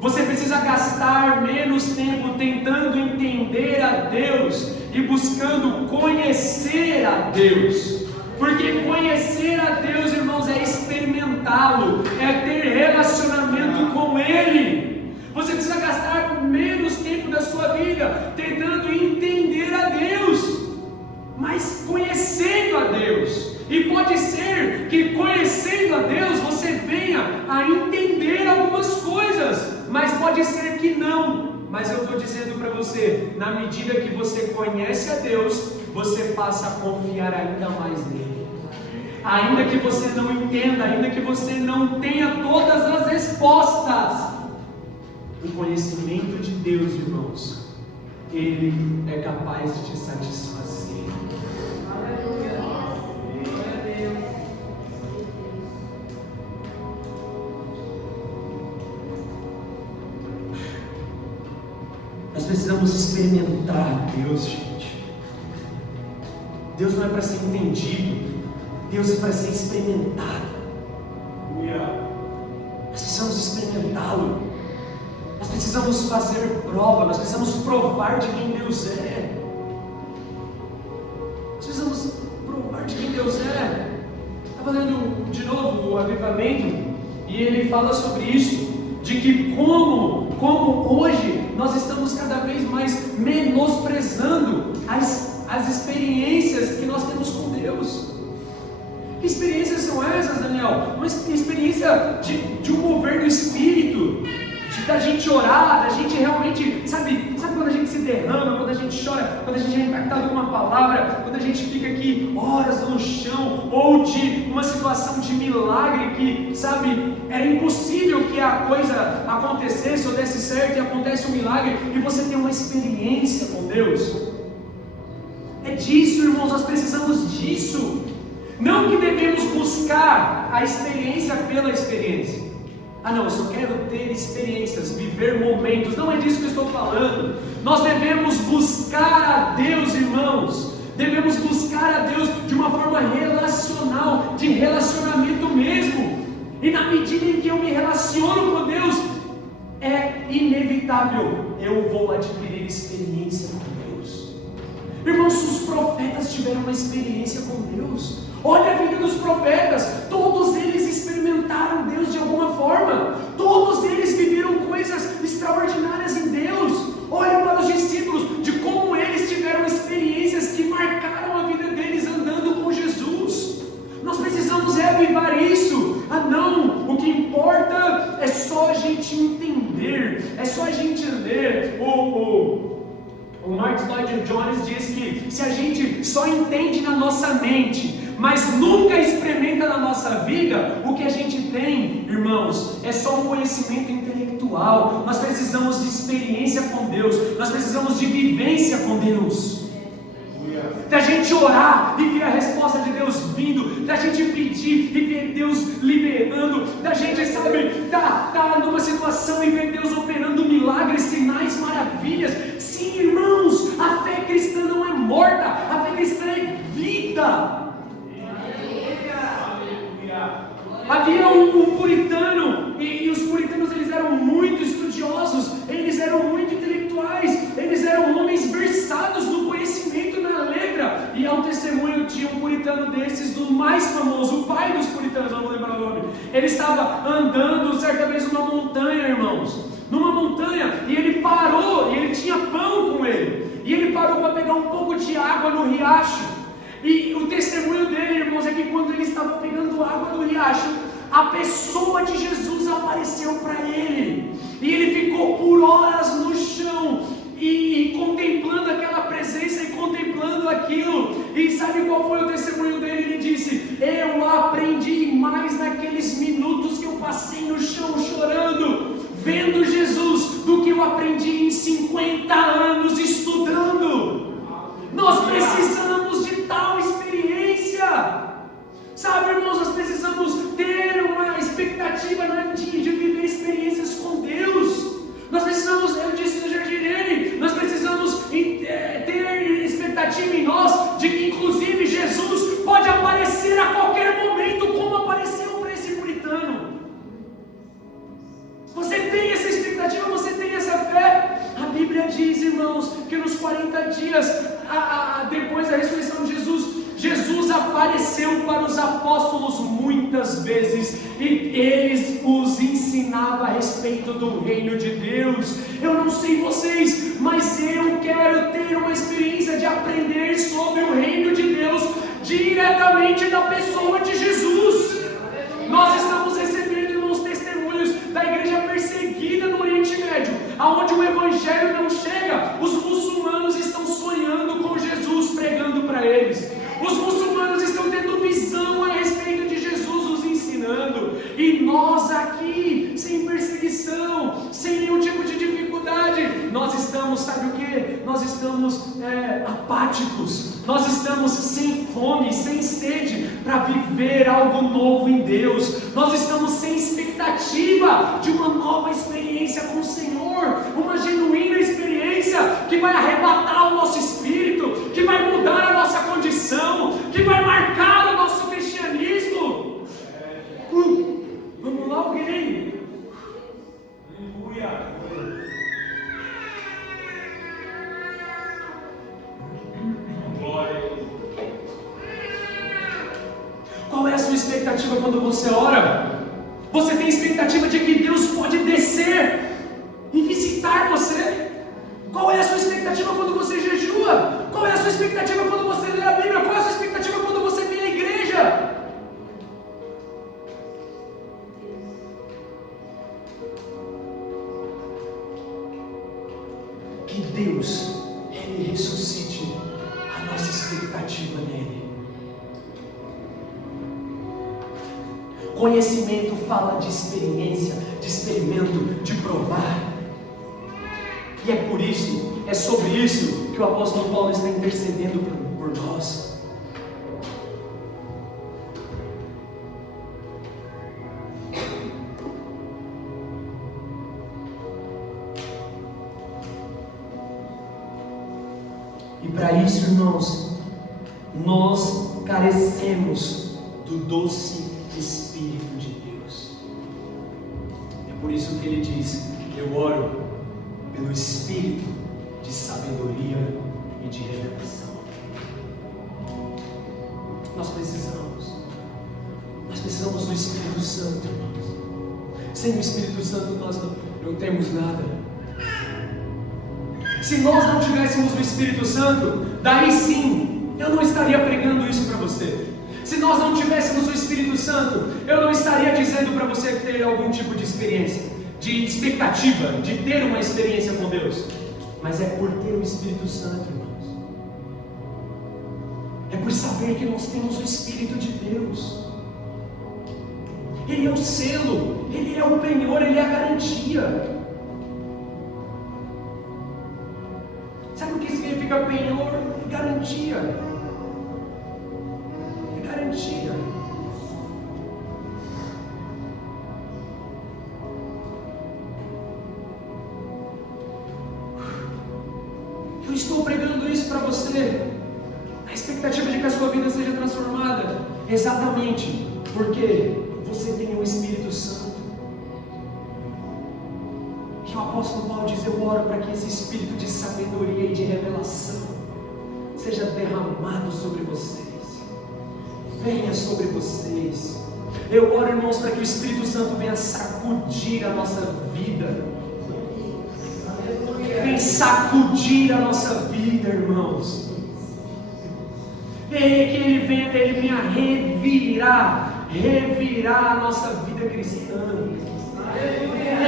Você precisa gastar menos tempo tentando entender a Deus e buscando conhecer a Deus. Porque conhecer a Deus, irmãos, é experimentá-lo, é ter relacionamento com Ele. Você precisa gastar menos tempo da sua vida tentando entender a Deus, mas conhecendo a Deus. E pode ser que conhecendo a Deus você venha a entender algumas coisas, mas pode ser que não. mas eu estou dizendo para você, na medida que você conhece a Deus, você passa a confiar ainda mais nele. Ainda que você não entenda, ainda que você não tenha todas as respostas, o conhecimento de Deus, irmãos, Ele é capaz de te satisfazer. Aleluia. Glória a Deus. Nós precisamos experimentar Deus, gente. Deus não é para ser entendido, Deus é para ser experimentado. Nós precisamos experimentá-lo. Nós precisamos fazer prova, nós precisamos provar de quem Deus é. Nós precisamos provar de quem Deus é. Estava lendo de novo o Avivamento, e ele fala sobre isso, de que como hoje nós estamos cada vez mais menosprezando as experiências que nós temos com Deus. Que experiências são essas, Daniel? Uma experiência de um mover do Espírito, da gente orar, da gente realmente, sabe quando a gente se derrama, quando a gente chora, quando a gente é impactado com uma palavra, quando a gente fica aqui horas no chão, ou de uma situação de milagre que, sabe, era impossível que a coisa acontecesse ou desse certo e acontece um milagre e você tem uma experiência com Deus. É disso, irmãos, nós precisamos disso. Não que devemos buscar a experiência pela experiência. Não, eu só quero ter experiências, viver momentos. Não é disso que eu estou falando. Nós devemos buscar a Deus, irmãos. Devemos buscar a Deus de uma forma relacional, de relacionamento mesmo. E na medida em que eu me relaciono com Deus, é inevitável, eu vou adquirir experiência com Deus. Irmãos, os profetas tiveram uma experiência com Deus. Olha a vida dos profetas, todos eles experimentaram Deus de alguma forma, todos eles viveram coisas extraordinárias em Deus. Olhe para os discípulos, de como eles tiveram experiências que marcaram a vida deles andando com Jesus. Nós precisamos reavivar isso. Não, o que importa é só a gente entender, é só a gente ler. O Martin Lloyd Jones diz que se a gente só entende na nossa mente, mas nunca experimenta na nossa vida, o que a gente tem, irmãos, é só um conhecimento intelectual. Nós precisamos de experiência com Deus, nós precisamos de vivência com Deus, da gente orar e ver a resposta de Deus vindo, da gente pedir e ver Deus liberando, da gente, sabe, tá numa situação e ver Deus operando milagres, sinais, maravilhas. Sim, irmãos, a fé cristã não é morta, a fé cristã é vida. Havia um puritano, e os puritanos eles eram muito estudiosos, eles eram muito intelectuais, eles eram homens versados no conhecimento, na letra. E há um testemunho de um puritano desses, do mais famoso, o pai dos puritanos, não vou lembrar o nome. Ele estava andando certa vez numa montanha, irmãos, numa montanha, e ele parou, e ele tinha pão com ele, e ele parou para pegar um pouco de água no riacho. E o testemunho dele, irmãos, é que quando ele estava pegando água do riacho, a pessoa de Jesus apareceu para ele. E ele ficou por horas no chão e contemplando aquela presença e contemplando aquilo. E sabe qual foi o testemunho dele? Ele disse: eu aprendi mais naqueles minutos que eu passei no chão chorando, vendo Jesus, do que eu aprendi em 50 anos estudando. Nós precisamos de tal experiência. Sabe, irmãos, nós precisamos ter uma expectativa de viver experiências com Deus. Nós precisamos, eu disse no jardim dele, nós precisamos ter expectativa em nós de que inclusive Jesus pode aparecer a qualquer momento, como apareceu para esse puritano. Você tem essa expectativa, você tem essa fé? A Bíblia diz, irmãos, que nos 40 dias depois da ressurreição de Jesus apareceu para os apóstolos muitas vezes e eles os ensinava a respeito do reino de Deus. Eu não sei vocês, mas eu quero ter uma experiência de aprender sobre o reino de Deus diretamente da pessoa de Jesus. Nós estamos recebendo, irmãos, testemunhos da igreja perseguida no Oriente Médio, aonde o evangelho não chega, os muçulmanos estão sonhando com Jesus, pregando para eles. Os muçulmanos estão tendo visão a respeito de Jesus, os ensinando. E nós aqui, sem perseguição, sem nenhum tipo de dificuldade, nós estamos, sabe o que? Nós estamos apáticos, nós estamos sem fome, sem sede para viver algo novo em Deus. Nós estamos sem expectativa de uma nova experiência com o Senhor, uma genuína experiência que vai arrebatar o nosso espírito, que vai mudar a nossa condição, que vai marcar o nosso cristianismo. Vamos lá, alguém. Aleluia. Glória. Qual é a sua expectativa quando você ora? Você tem expectativa de que Deus pode descer e visitar você? Qual é a sua expectativa quando você jejua? Qual é a sua expectativa quando você lê a Bíblia? Qual é a sua expectativa quando você vem à igreja? Que Deus, Ele ressuscite a nossa expectativa nele. Conhecimento fala de experiência, de experimento, de provar. E é por isso, é sobre isso que o apóstolo Paulo está intercedendo por nós. E para isso, irmãos, nós carecemos do doce Espírito de Deus. É por isso que ele diz: eu oro pelo Espírito de sabedoria e de revelação. Nós precisamos do Espírito Santo, irmãos. Sem o Espírito Santo nós não temos nada. Se nós não tivéssemos o Espírito Santo, daí sim eu não estaria pregando isso para você. Se nós não tivéssemos o Espírito Santo, eu não estaria dizendo para você ter algum tipo de experiência, de expectativa, de ter uma experiência com Deus. Mas é por ter o Espírito Santo, irmãos. É por saber que nós temos o Espírito de Deus. Ele é o selo, Ele é o penhor, Ele é a garantia. Sabe o que significa penhor? Garantia. Garantia. Eu estou pregando isso para você, a expectativa de que a sua vida seja transformada, exatamente porque você tem o Espírito Santo. E o apóstolo Paulo diz: eu oro para que esse Espírito de sabedoria e de revelação seja derramado sobre vocês. Venha sobre vocês. Eu oro, irmãos, para que o Espírito Santo venha sacudir a nossa vida. Vem sacudir a nossa vida, irmãos. E que Ele venha revirar a nossa vida cristã.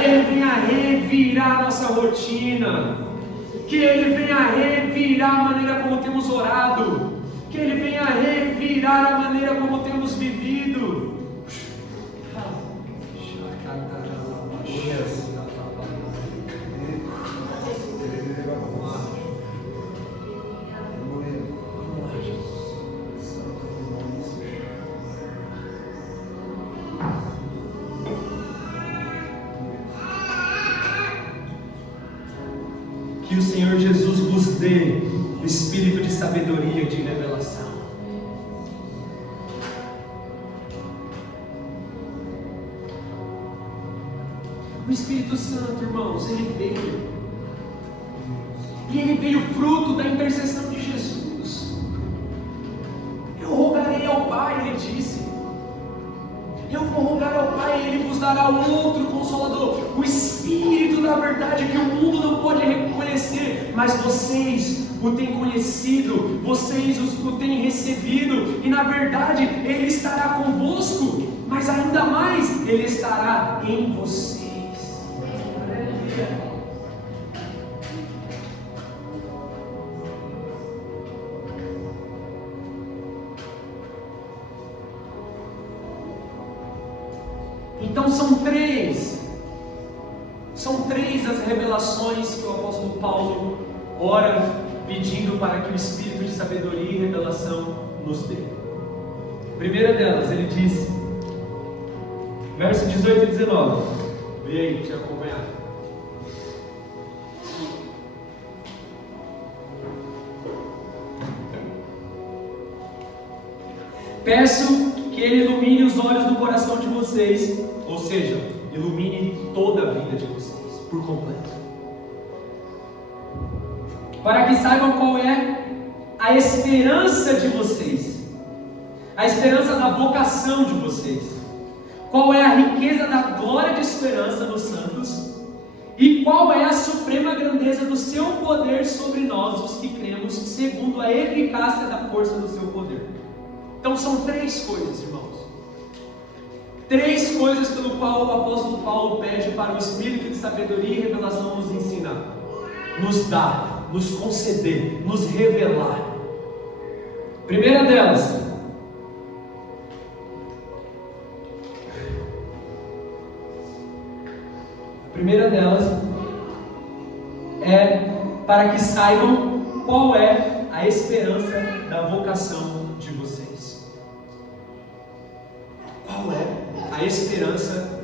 Ele venha revirar a nossa rotina. Que Ele venha revirar a maneira como temos orado. Que Ele venha revirar a maneira como temos vivido. Que o Senhor Jesus vos dê o espírito de sabedoria e de revelação. O Espírito Santo, irmãos, Ele veio. E Ele veio fruto da intercessão de Jesus. Eu rogarei ao Pai, Ele disse. Eu vou rogar ao Pai e Ele vos dará outro Consolador, o Espírito da verdade que o mundo não pode reconhecer, mas vocês o têm conhecido, vocês o têm recebido, e na verdade Ele estará convosco, mas ainda mais Ele estará em vocês. Então são três as revelações que o apóstolo Paulo ora pedindo para que o Espírito de sabedoria e revelação nos dê. A primeira delas, ele diz, verso 18 e 19. Vê aí para você acompanhar. Peço que Ele ilumine os olhos do coração de vocês, ou seja, ilumine toda a vida de vocês, por completo, para que saibam qual é a esperança de vocês, a esperança da vocação de vocês, qual é a riqueza da glória de esperança dos santos, e qual é a suprema grandeza do seu poder sobre nós, os que cremos, segundo a eficácia da força do seu poder. Então são três coisas, irmãos. Três coisas pelo qual o apóstolo Paulo pede para o Espírito de sabedoria e revelação nos ensinar, nos dar, nos conceder, nos revelar. Primeira delas, é para que saibam qual é a esperança da vocação de vocês. Qual é a esperança,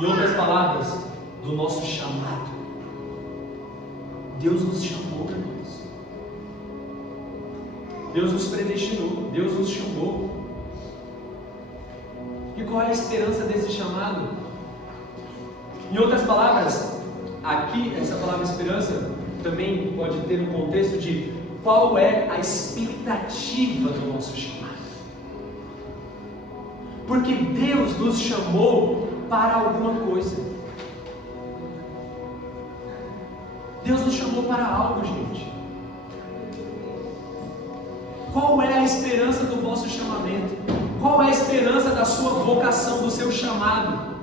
em outras palavras, do nosso chamado? Deus nos chamou, irmãos. Deus nos predestinou, Deus nos chamou. E qual é a esperança desse chamado? Em outras palavras, aqui essa palavra esperança também pode ter um contexto de qual é a expectativa do nosso chamado. Porque Deus nos chamou para alguma coisa. Deus nos chamou para algo, gente. Qual é a esperança do vosso chamamento? Qual é a esperança da sua vocação, do seu chamado?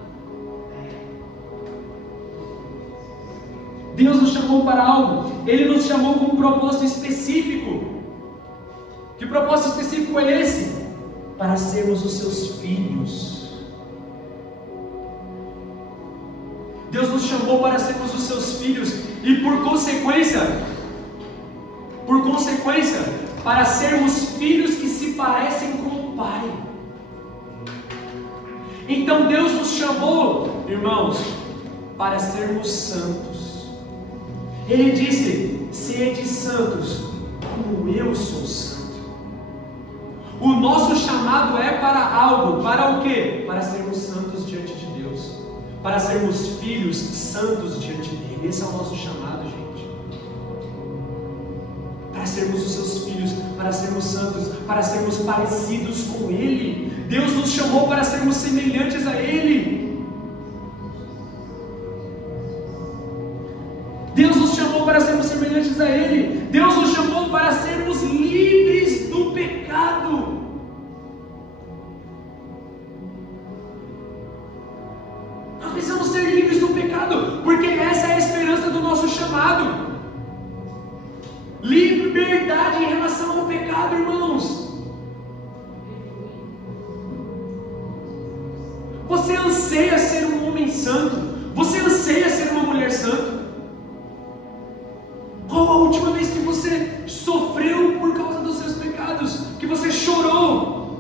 Deus nos chamou para algo. Ele nos chamou com um propósito específico. Que propósito específico é esse? Para sermos os seus filhos. Deus nos chamou para sermos os seus filhos e por consequência, para sermos filhos que se parecem com o Pai. Então Deus nos chamou, irmãos, para sermos santos. Ele disse: sede santos, como eu sou santo. O nosso chamado é para algo, para o quê? Para sermos santos diante de Deus, para sermos filhos santos diante dele. Esse é o nosso chamado, gente. Para sermos os seus filhos, para sermos santos, para sermos parecidos com ele. Deus nos chamou para sermos semelhantes a ele. Deus nos chamou para sermos semelhantes a ele. Deus nos chamou para sermos livres do pecado. Nós precisamos ser livres do pecado, porque essa é a esperança do nosso chamado. Liberdade em relação ao pecado, irmãos. Você anseia ser um homem santo? Você anseia ser uma mulher santa? Qual a última vez que você sofreu por causa dos seus pecados? Que você chorou?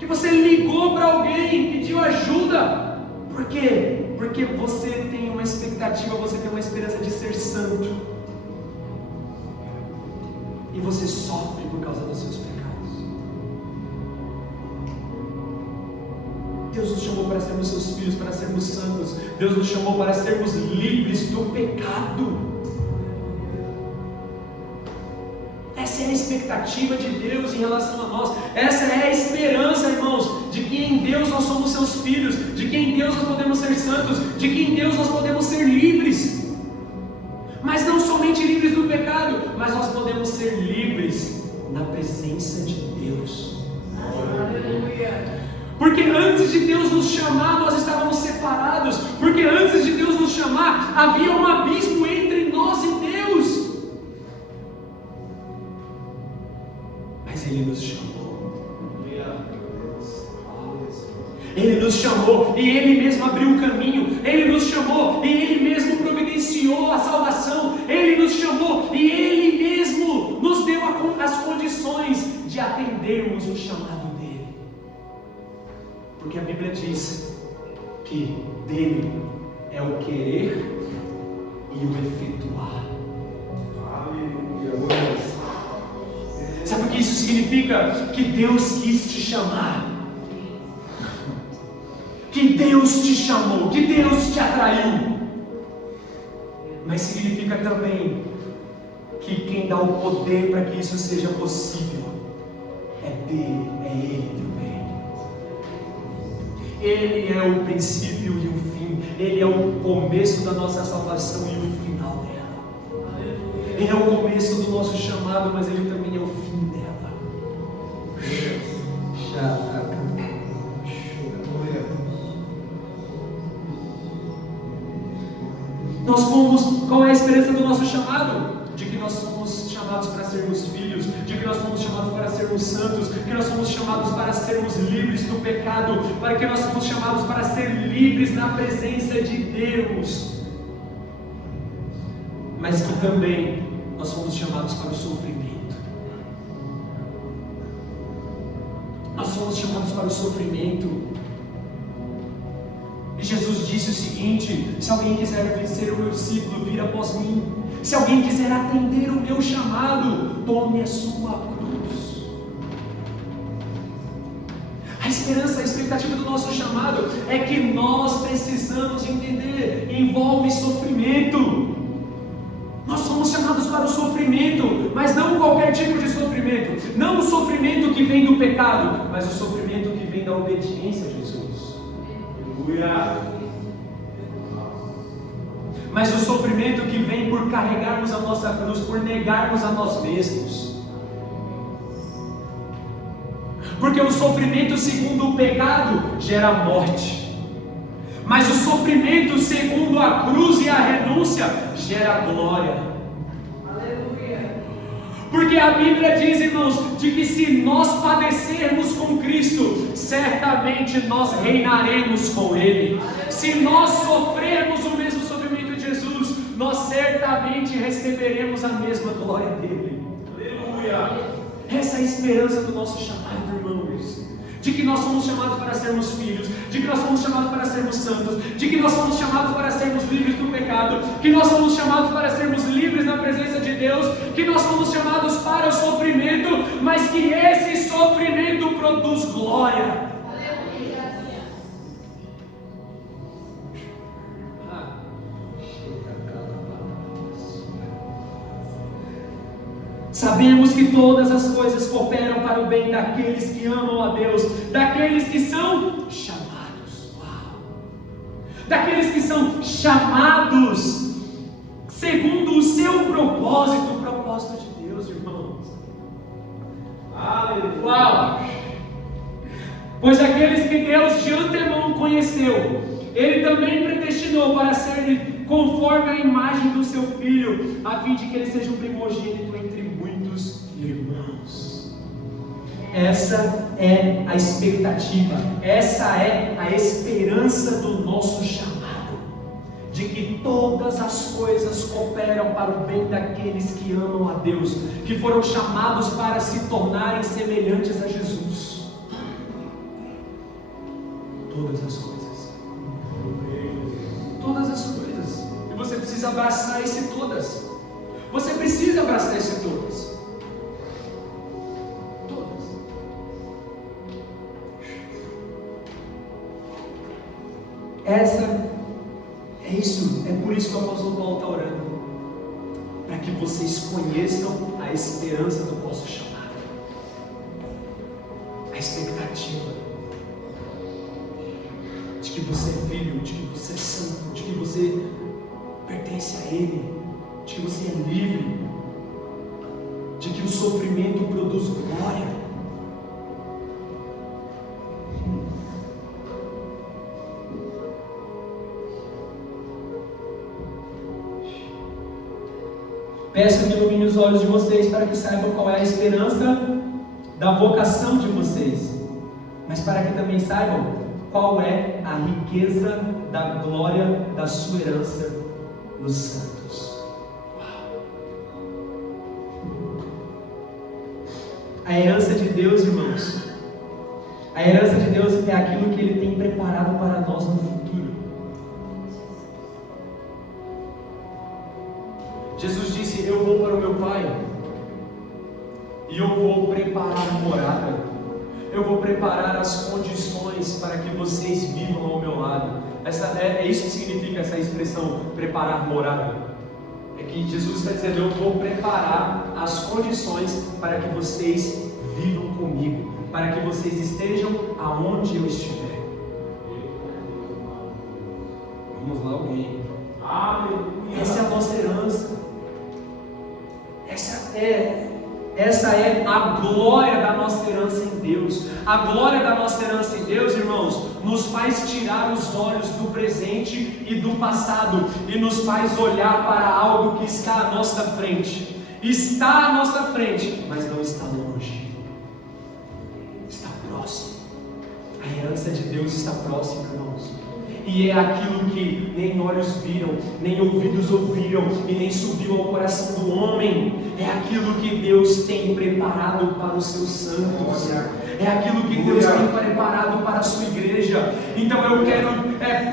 Que você ligou para alguém, pediu ajuda? Por quê? Porque você tem uma expectativa, você tem uma esperança de ser santo. E você sofre por causa dos seus pecados. Deus nos chamou para sermos seus filhos, para sermos santos. Deus nos chamou para sermos livres do pecado. Essa é a expectativa de Deus em relação a nós. Essa é a esperança, irmãos, de que em Deus nós somos seus filhos, de que em Deus nós podemos ser santos, de que em Deus nós podemos ser livres. Mas não somente livres do pecado, mas nós podemos ser livres na presença de Deus. Aleluia. Porque antes de Deus nos chamar, nós estávamos separados. Porque antes de Deus nos chamar, havia um abismo entre nós e Deus. Mas Ele nos chamou. Ele nos chamou e Ele mesmo abriu o caminho. Ele nos chamou e Ele mesmo providenciou a salvação. Ele nos chamou e Ele mesmo nos deu as condições de atendermos o chamado dEle. Porque a Bíblia diz que dEle é o querer e o efetuar. Sabe o que isso significa? Que Deus quis te chamar, que Deus te chamou, que Deus te atraiu. Mas significa também que quem dá o poder para que isso seja possível é dele, é Ele também. Ele é o princípio e o fim. Ele é o começo da nossa salvação e o final dela. Ele é o começo do nosso chamado, mas Ele também é o fim dela. Nós fomos, qual é a esperança do nosso chamado? De que nós fomos chamados para sermos filhos, de que nós fomos chamados para sermos santos, que nós fomos chamados para sermos livres do pecado, para que nós fomos chamados para ser livres na presença de Deus. Mas que também nós fomos chamados para o sofrimento. Nós fomos chamados para o sofrimento. E Jesus disse o seguinte: se alguém quiser ser o meu discípulo, vir após mim. Se alguém quiser atender o meu chamado, tome a sua cruz. A esperança, a expectativa do nosso chamado é que nós precisamos entender, envolve sofrimento. Nós somos chamados para o sofrimento, mas não qualquer tipo de sofrimento. Não o sofrimento que vem do pecado, mas o sofrimento que vem da obediência a Jesus. Aleluia. Mas o sofrimento que vem por carregarmos a nossa cruz, por negarmos a nós mesmos. Porque o sofrimento segundo o pecado gera morte. Mas o sofrimento segundo a cruz e a renúncia gera glória. Aleluia. Porque a Bíblia diz, irmãos, de que se nós padecermos com Cristo, certamente nós reinaremos com Ele. Se nós sofrermos o mesmo sofrimento de Jesus, nós certamente receberemos a mesma glória dele. Aleluia! Essa é a esperança do nosso chamado, irmãos. De que nós somos chamados para sermos filhos, de que nós somos chamados para sermos santos, de que nós somos chamados para sermos livres do pecado, que nós somos chamados para sermos livres na presença de Deus, que nós somos chamados para o sofrimento, mas que esse sofrimento produz glória. Sabemos que todas as coisas cooperam para o bem daqueles que amam a Deus, daqueles que são chamados. Uau! Daqueles que são chamados segundo o seu propósito, o propósito de Deus, irmãos. Aleluia! Uau! Pois aqueles que Deus de antemão conheceu, Ele também predestinou para serem conforme a imagem do seu Filho, a fim de que ele seja o primogênito entre muitos irmãos. Essa é a expectativa, essa é a esperança do nosso chamado, de que todas as coisas cooperam para o bem daqueles que amam a Deus, que foram chamados para se tornarem semelhantes a Jesus. Todas as coisas. Todas as coisas. E você precisa abraçar esse todas. Você precisa abraçar esse todas. Todas. É por isso que o apóstolo Paulo está orando. Para que vocês conheçam a esperança do vosso chamado. A expectativa de que você é filho, de que você é santo, de que você pertence a Ele, de que você é livre, de que o sofrimento produz glória. Peço que ilumine os olhos de vocês para que saibam qual é a esperança da vocação de vocês, mas para que também saibam qual é a riqueza da glória da sua herança nos santos. A herança de Deus, irmãos, a herança de Deus é aquilo que Ele tem preparado para nós no futuro. Jesus disse: eu vou para o meu Pai e eu vou preparar morada, eu vou preparar as condições para que vocês vivam ao meu lado. É isso que significa essa expressão, preparar morada. É que Jesus está dizendo: eu vou preparar as condições para que vocês vivam comigo, para que vocês estejam aonde eu estiver. Vamos lá, alguém. Essa é a nossa herança. Essa é a glória da nossa herança em Deus. A glória da nossa herança em Deus, irmãos, nos faz tirar os olhos do presente e do passado e nos faz olhar para algo que está à nossa frente. Está à nossa frente, mas não está longe. Está próximo. A herança de Deus está próxima, irmãos. E é aquilo que nem olhos viram, nem ouvidos ouviram, e nem subiu ao coração do homem. É aquilo que Deus tem preparado para os seus santos. É aquilo que Deus tem preparado para a sua igreja. Então eu quero,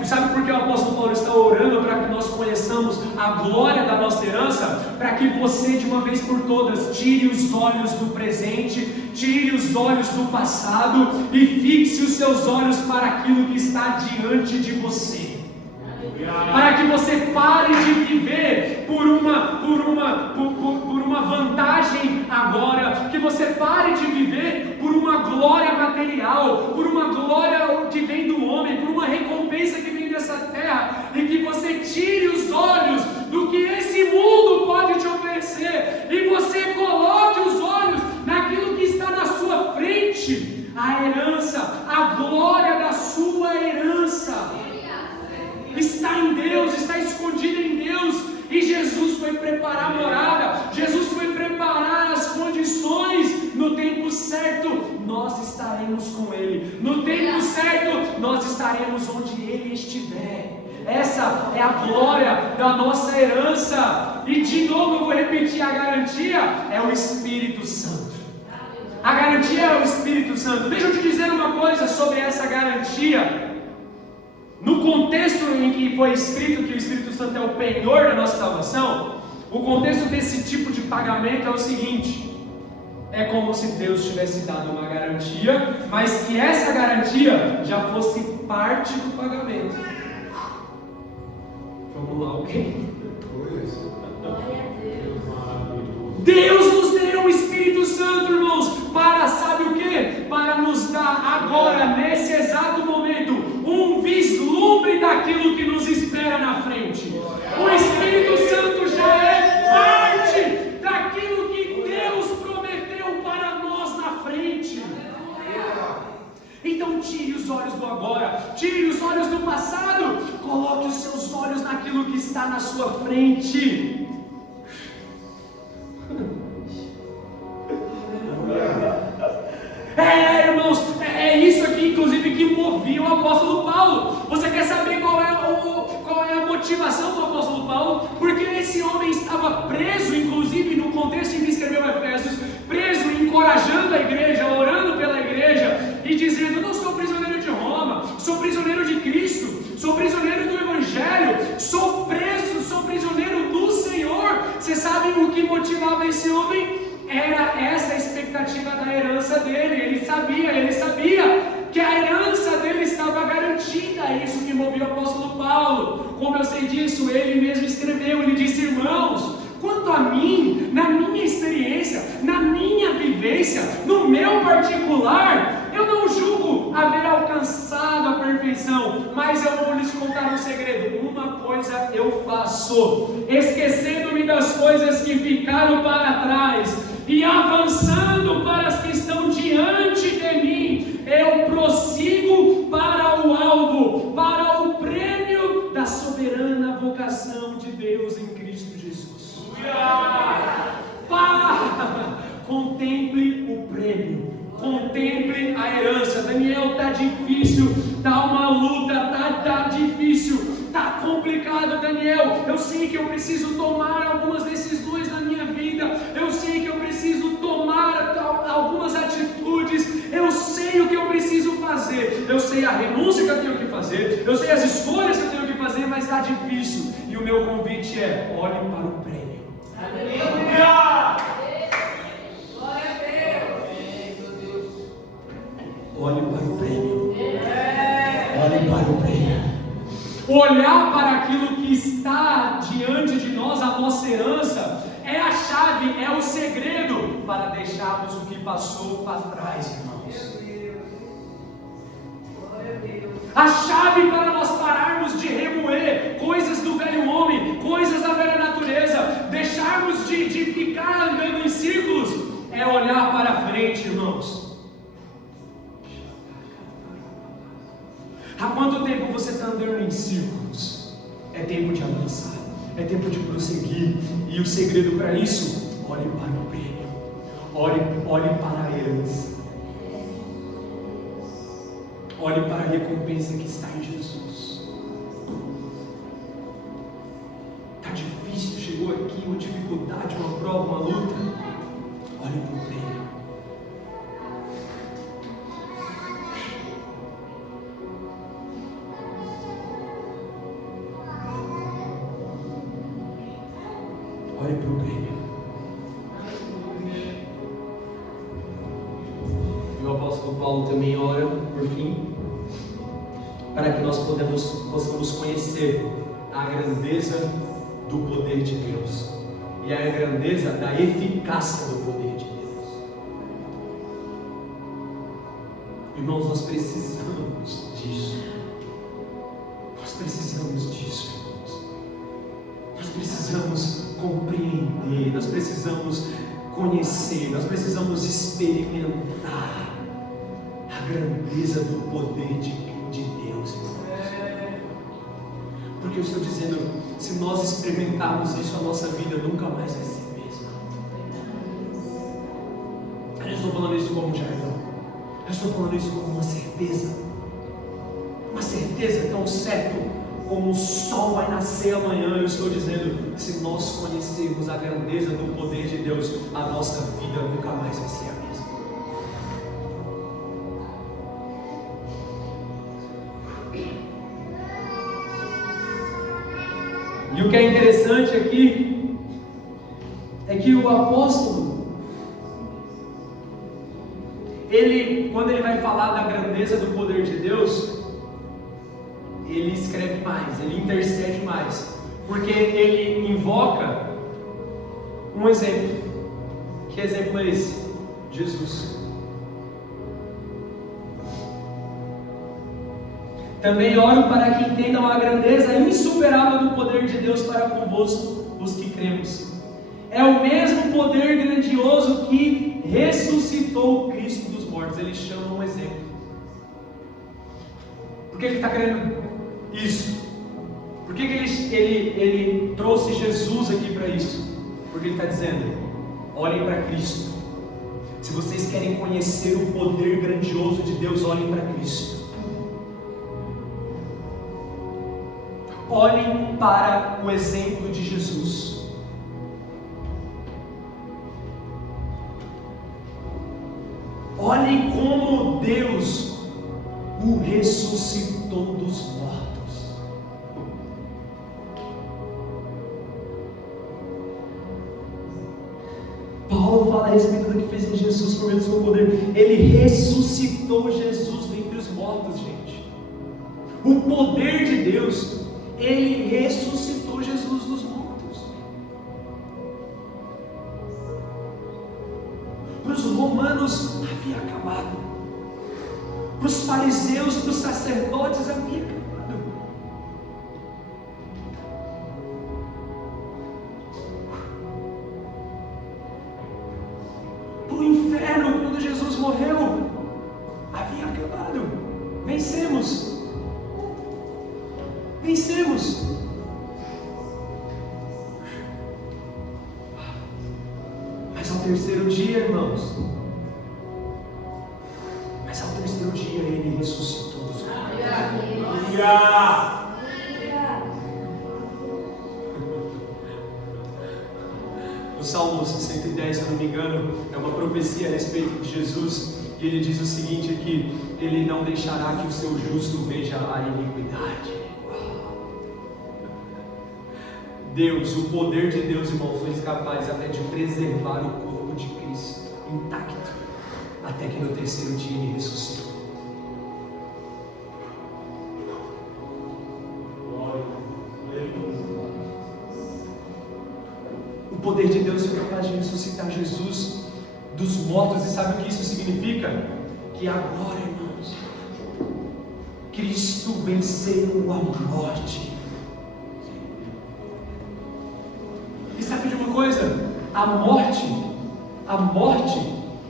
sabe por que o apóstolo Paulo está orando? Para que nós conheçamos a glória da nossa herança, para que você de uma vez por todas tire os olhos do presente, tire os olhos do passado e fixe os seus olhos para aquilo que está diante de você. Para que você pare de viver por uma vantagem agora, que você pare de viver por uma glória material, por uma glória que vem do homem, por uma recompensa que vem dessa terra, e que você tire os olhos do que esse mundo pode te oferecer e você coloque os olhos naquilo que está na sua frente, a herança, a glória da sua herança. Está em Deus, está escondida em Deus, e Jesus foi preparar a morada, Jesus foi preparar as condições. No tempo certo nós estaremos com Ele, no tempo certo nós estaremos onde Ele estiver. Essa é a glória da nossa herança. E de novo eu vou repetir: a garantia é o Espírito Santo. A garantia é o Espírito Santo. Deixa eu te dizer uma coisa sobre essa garantia. No contexto em que foi escrito que o Espírito Santo é o penhor da nossa salvação, o contexto desse tipo de pagamento é o seguinte: é como se Deus tivesse dado uma garantia, mas que essa garantia já fosse parte do pagamento. Vamos lá, ok? Deus nos deu o Espírito Santo, irmãos, para, sabe o que? Para nos dar agora, nesse exato momento, um vislumbre daquilo que nos espera na frente. O Espírito Santo já é parte daquilo que Deus prometeu para nós na frente. Então tire os olhos do agora, tire os olhos do passado, coloque os seus olhos naquilo que está na sua frente. Irmãos, é isso aqui inclusive que movia o apóstolo Paulo. Você quer saber qual é a motivação do apóstolo Paulo? Porque esse homem estava preso, inclusive no contexto em que escreveu Efésios, preso, encorajando a igreja, orando pela igreja e dizendo: eu não sou prisioneiro de Roma, sou prisioneiro de Cristo, sou prisioneiro do Evangelho, sou preso, sou prisioneiro do Senhor. Vocês sabem o que motivava esse homem? Era essa a expectativa da herança dele. Ele sabia que a herança dele estava garantida. É isso que movia o apóstolo Paulo. Como eu sei disso, ele mesmo escreveu. Ele disse: irmãos, quanto a mim, na minha experiência, na minha vivência, no meu particular, eu não julgo haver alcançado a perfeição, mas eu vou lhes contar um segredo. Uma coisa eu faço, esquecendo-me das coisas que ficaram para trás e avançando para as que estão diante de mim, eu prossigo para o alvo, para o prêmio da soberana vocação de Deus em Cristo Jesus. Contemple o prêmio, contemple a herança. Daniel tá difícil, tá uma luta, tá difícil, tá complicado, Daniel. Eu sei que eu preciso tomar algumas decisões na minha vida, eu sei que eu preciso tomar algumas atitudes, eu sei o que eu preciso fazer, eu sei a renúncia que eu tenho que fazer, eu sei as escolhas que eu tenho que fazer, mas está difícil. E o meu convite é: olhe para o prêmio. Aleluia! Glória a Deus! Olhe para o prêmio. Olhe para o prêmio. Olhar para aquilo que está diante de nós, a nossa herança, é a chave, é o segredo para deixarmos o que passou para trás, irmãos. A chave para nós pararmos de remoer coisas do velho homem, coisas da velha natureza, deixarmos de ficar andando em círculos, é olhar para frente, irmãos. Há quanto tempo você está andando em círculos? É tempo de avançar, é tempo de prosseguir. E o segredo para isso: olhe para o prêmio, olhe para a herança, olhe para a recompensa que está em Jesus. Está difícil, chegou aqui uma dificuldade, uma prova, uma luta. Olhe para o prêmio. Olhe para o prêmio. E o apóstolo Paulo também ora, por fim, para que nós possamos conhecer a grandeza do poder de Deus e a grandeza da eficácia do poder de Deus. Irmãos, nós precisamos disso. Nós precisamos disso, irmãos. Nós precisamos compreender, nós precisamos conhecer, nós precisamos experimentar a grandeza do poder de Deus, irmãos. Porque eu estou dizendo, se nós experimentarmos isso, a nossa vida nunca mais vai ser a mesma. Eu não estou falando isso como um jargão, eu estou falando isso como uma certeza tão certa como o sol vai nascer amanhã. Eu estou dizendo, se nós conhecermos a grandeza do poder de Deus, a nossa vida nunca mais vai ser a mesma. E o que é interessante aqui é que o apóstolo, quando ele vai falar da grandeza do poder de Deus, ele escreve mais, ele intercede mais, porque ele invoca um exemplo. Que exemplo é esse? Jesus. Também oro para que entendam a grandeza insuperável do poder de Deus para convosco, os que cremos. É o mesmo poder grandioso que ressuscitou o Cristo dos mortos. Ele chama um exemplo. Por que ele está querendo isso? Por que ele trouxe Jesus aqui para isso? Porque ele está dizendo: olhem para Cristo. Se vocês querem conhecer o poder grandioso de Deus, olhem para Cristo. Olhem para o exemplo de Jesus. Olhem como Deus o ressuscitou dos mortos. Paulo fala a respeito do que fez em Jesus por meio do seu poder. Ele ressuscitou Jesus dentre os mortos, gente. O poder de Deus, ele ressuscitou Jesus dos mortos. Para os romanos havia acabado. Para os fariseus, para os sacerdotes havia acabado. Para o inferno, quando Jesus morreu, havia acabado. Vencemos. Mas ao terceiro dia, irmãos, dia Ele ressuscitou dos mortos. Aleluia! No Salmo 110, se eu não me engano, é uma profecia a respeito de Jesus, e ele diz o seguinte aqui: Ele não deixará que o seu justo veja a iniquidade. Deus, o poder de Deus, irmãos, foi capaz até de preservar o corpo de Cristo intacto, até que no terceiro dia Ele ressuscitou. O poder de Deus foi capaz de ressuscitar Jesus dos mortos. E sabe o que isso significa? Que agora, irmãos, Cristo venceu a morte. E sabe de uma coisa? A morte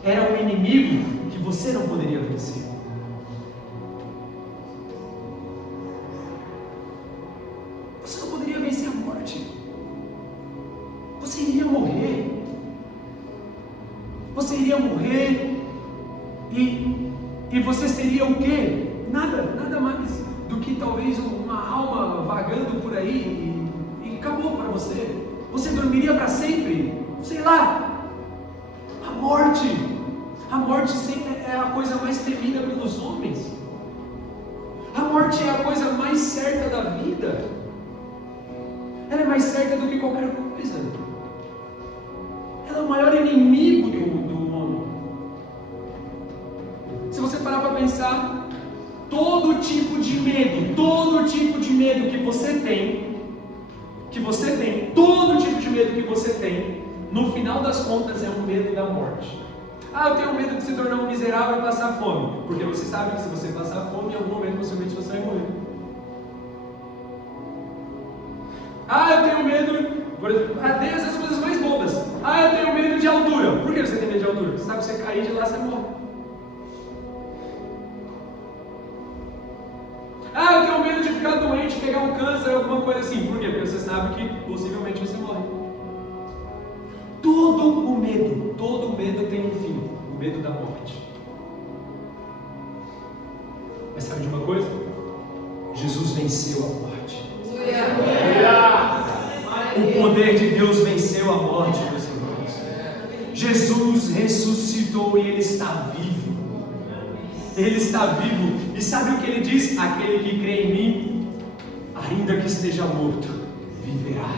era um inimigo que você não poderia vencer. Você não poderia vencer a morte. Você iria morrer. Você iria morrer e você seria o quê? Nada mais do que talvez uma alma vagando por aí e acabou para você. Você dormiria para sempre, sei lá. A morte sempre é a coisa mais temida pelos homens. A morte é a coisa mais certa da vida. Ela é mais certa do que qualquer coisa. Ela é o maior inimigo do homem. Se você parar para pensar, todo tipo de medo que você tem, todo tipo de medo que você tem, no final das contas é um medo da morte. Eu tenho medo de se tornar um miserável e passar fome, porque você sabe que se você passar fome, em algum momento possivelmente você vai morrer. Eu tenho medo, até essas coisas mais bobas. Eu tenho medo de altura. Por que você tem medo de altura? Você sabe que você cair de lá, você morre. Eu tenho medo de ficar doente, pegar um câncer, alguma coisa assim. Por quê? Porque você sabe que possivelmente você morre. Todo medo tem um fim, o medo da morte. Mas sabe de uma coisa? Jesus venceu a morte. O poder de Deus venceu a morte, meus irmãos. Jesus ressuscitou e Ele está vivo. Ele está vivo. E sabe o que Ele diz? Aquele que crê em mim, ainda que esteja morto, viverá.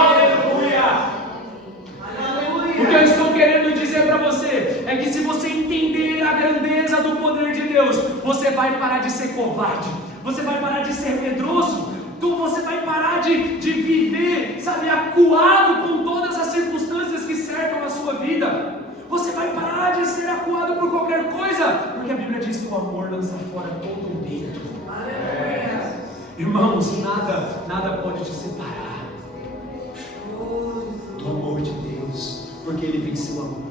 Aleluia! O que eu estou querendo dizer para você é que se você entender a grandeza do poder de Deus, você vai parar de ser covarde, você vai parar de ser medroso, você vai parar de viver, acuado com todas as circunstâncias que cercam a sua vida. Você vai parar de ser acuado por qualquer coisa, porque a Bíblia diz que o amor lança fora todo medo. Irmãos, nada pode te separar do amor de Deus, porque Ele venceu a morte.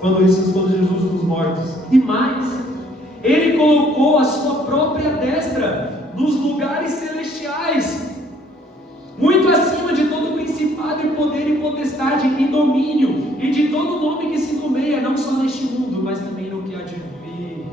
Quando ressuscitou Jesus dos mortos, e mais, Ele colocou a sua própria destra nos lugares celestiais, muito acima de todo principado e poder e potestade e domínio, e de todo nome que se nomeia, não só neste mundo, mas também no que há de vir.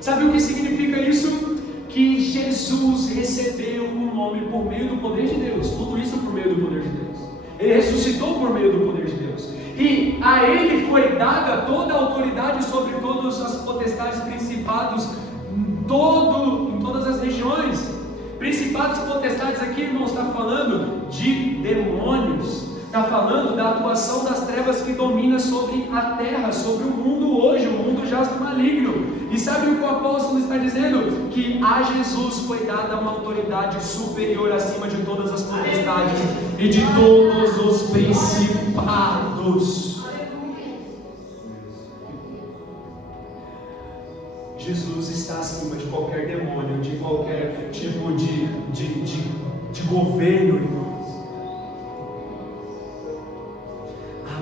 Sabe o que significa isso? Que Jesus recebeu um nome por meio do poder de Deus. Tudo isso por meio do poder de Deus. Ele ressuscitou por meio do poder de Deus. E a Ele foi dada toda a autoridade sobre todas as potestades, principados, em todas as regiões. Principados e potestades aqui, irmãos, está falando de demônios. Está falando da atuação das trevas que domina sobre a terra, sobre o mundo hoje, o mundo jaz do maligno. E sabe o que o apóstolo está dizendo? Que a Jesus foi dada uma autoridade superior acima de todas as potestades e de todos os principados. Jesus está acima de qualquer demônio, de qualquer tipo de governo, irmãos.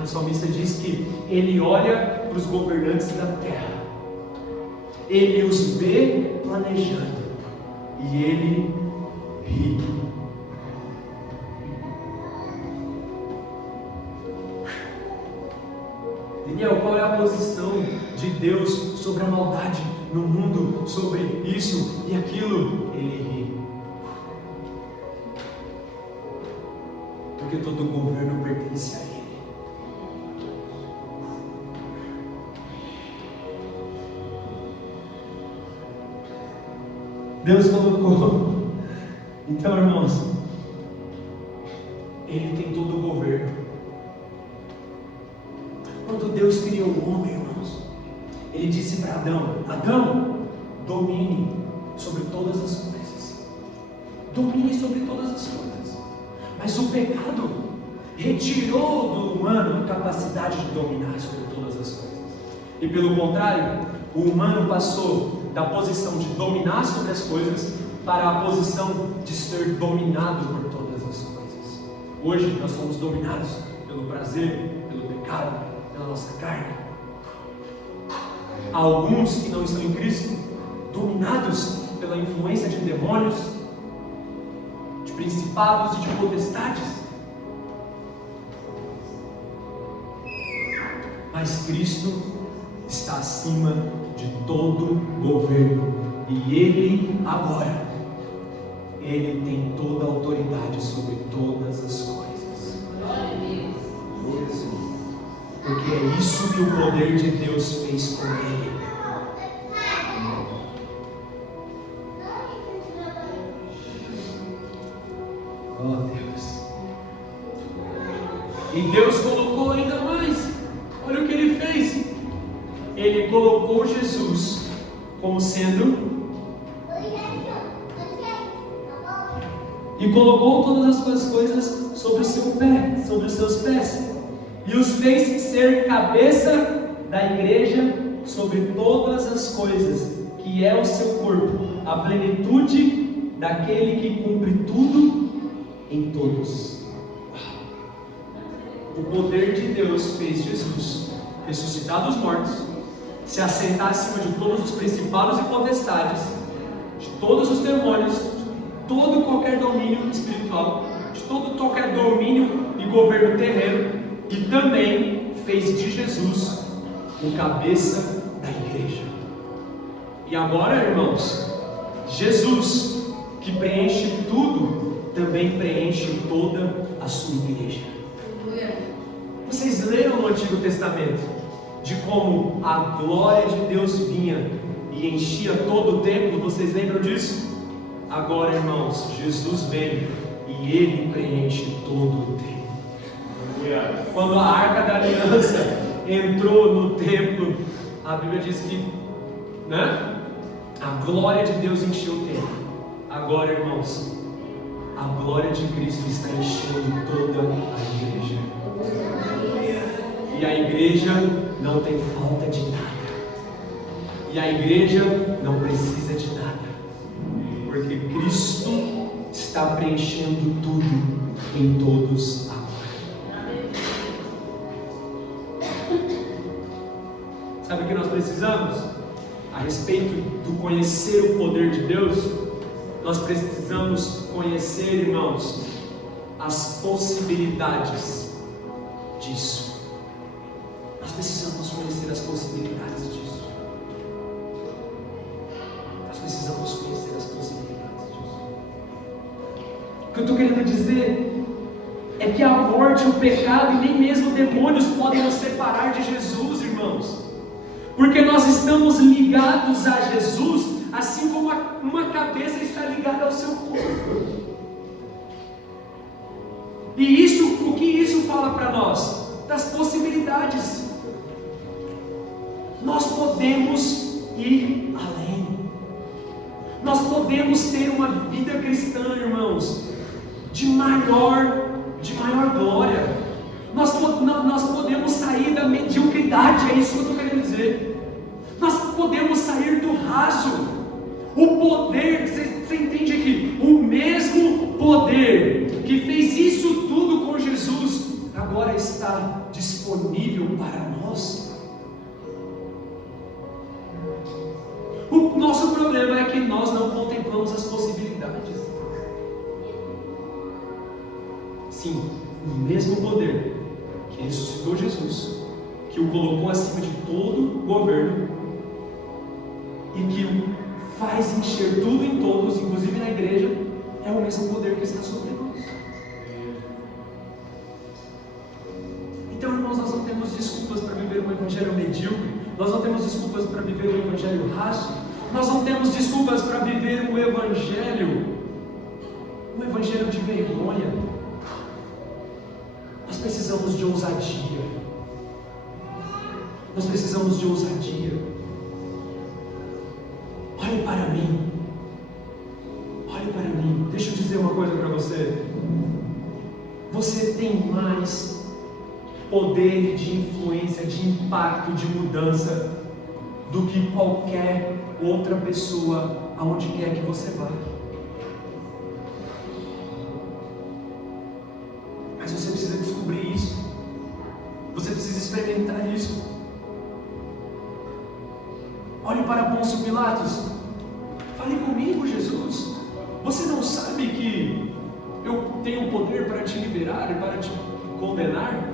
O salmista diz que Ele olha para os governantes da terra, Ele os vê planejando e Ele ri. a posição de Deus sobre a maldade no mundo, sobre isso e aquilo, ele ri. Porque todo governo pertence a ele. Deus colocou. Então, irmãos, ele tem todo o governo. Quando Deus criou o homem, irmãos, ele disse para Adão: Adão, domine sobre todas as coisas. Domine sobre todas as coisas. Mas o pecado retirou do humano a capacidade de dominar sobre todas as coisas. E pelo contrário, o humano passou da posição de dominar sobre as coisas para a posição de ser dominado por todas as coisas. Hoje nós somos dominados pelo prazer, pelo pecado, pela nossa carne. Há alguns que não estão em Cristo, dominados pela influência de demônios, de principados e de potestades. Mas Cristo está acima de todo governo, e Ele agora, Ele tem toda a autoridade sobre todas as coisas. Porque é isso que o poder de Deus fez com Ele. Oh Deus! E Deus colocou ainda mais. Olha o que Ele fez. Ele colocou Jesus como sendo, e colocou todas as coisas sobre o seu pé, sobre os seus pés, e os fez ser cabeça da igreja sobre todas as coisas, que é o seu corpo, a plenitude daquele que cumpre tudo em todos. O poder de Deus fez Jesus ressuscitar dos mortos, se assentar acima de todos os principados e potestades, de todos os demônios, de todo qualquer domínio espiritual, de todo qualquer domínio e governo terreno, e também fez de Jesus o cabeça da igreja. E agora, irmãos, Jesus, que preenche tudo, também preenche toda a sua igreja. Vocês leram no Antigo Testamento de como a glória de Deus vinha e enchia todo o templo? Vocês lembram disso? Agora, irmãos, Jesus vem e Ele preenche todo o templo. Quando a Arca da Aliança entrou no templo, a Bíblia diz que, a glória de Deus encheu o templo. Agora, irmãos, a glória de Cristo está enchendo toda a igreja. E a igreja não tem falta de nada. E a igreja não precisa de nada. Porque Cristo está preenchendo tudo em todos agora. Sabe o que nós precisamos? A respeito do conhecer o poder de Deus, nós precisamos conhecer, irmãos, as possibilidades disso. Nós precisamos conhecer as possibilidades disso. Nós precisamos conhecer as possibilidades disso. O que eu estou querendo dizer é que a morte, o pecado e nem mesmo demônios podem nos separar de Jesus, irmãos. Porque nós estamos ligados a Jesus, assim como uma cabeça está ligada ao seu corpo. E isso, o que isso fala para nós? Das possibilidades. Nós podemos ir além. Nós podemos ter uma vida cristã, irmãos, de maior glória. Nós podemos sair da mediocridade, é isso que eu estou querendo dizer. Nós podemos sair do raso. O poder, você entende aqui? O mesmo poder que fez isso tudo com Jesus, agora está disponível para nós. O nosso problema é que nós não contemplamos as possibilidades. Sim, o mesmo poder que ressuscitou Jesus, que o colocou acima de todo governo e que o faz encher tudo em todos, inclusive na igreja, é o mesmo poder que está sobre nós. Então, irmãos, nós não temos desculpas para viver um evangelho medíocre, nós não temos desculpas para viver um evangelho raso, nós não temos desculpas para viver um evangelho de vergonha. Nós precisamos de ousadia. Nós precisamos de ousadia. Olhe para mim. Olhe para mim. Deixa eu dizer uma coisa para você. Você tem mais poder de influência, de impacto, de mudança do que qualquer outra pessoa aonde quer que você vá. Mas você precisa descobrir isso. Você precisa experimentar isso. Olhe para Pôncio Pilatos. Fale comigo, Jesus. Você não sabe que eu tenho poder para te liberar e para te condenar?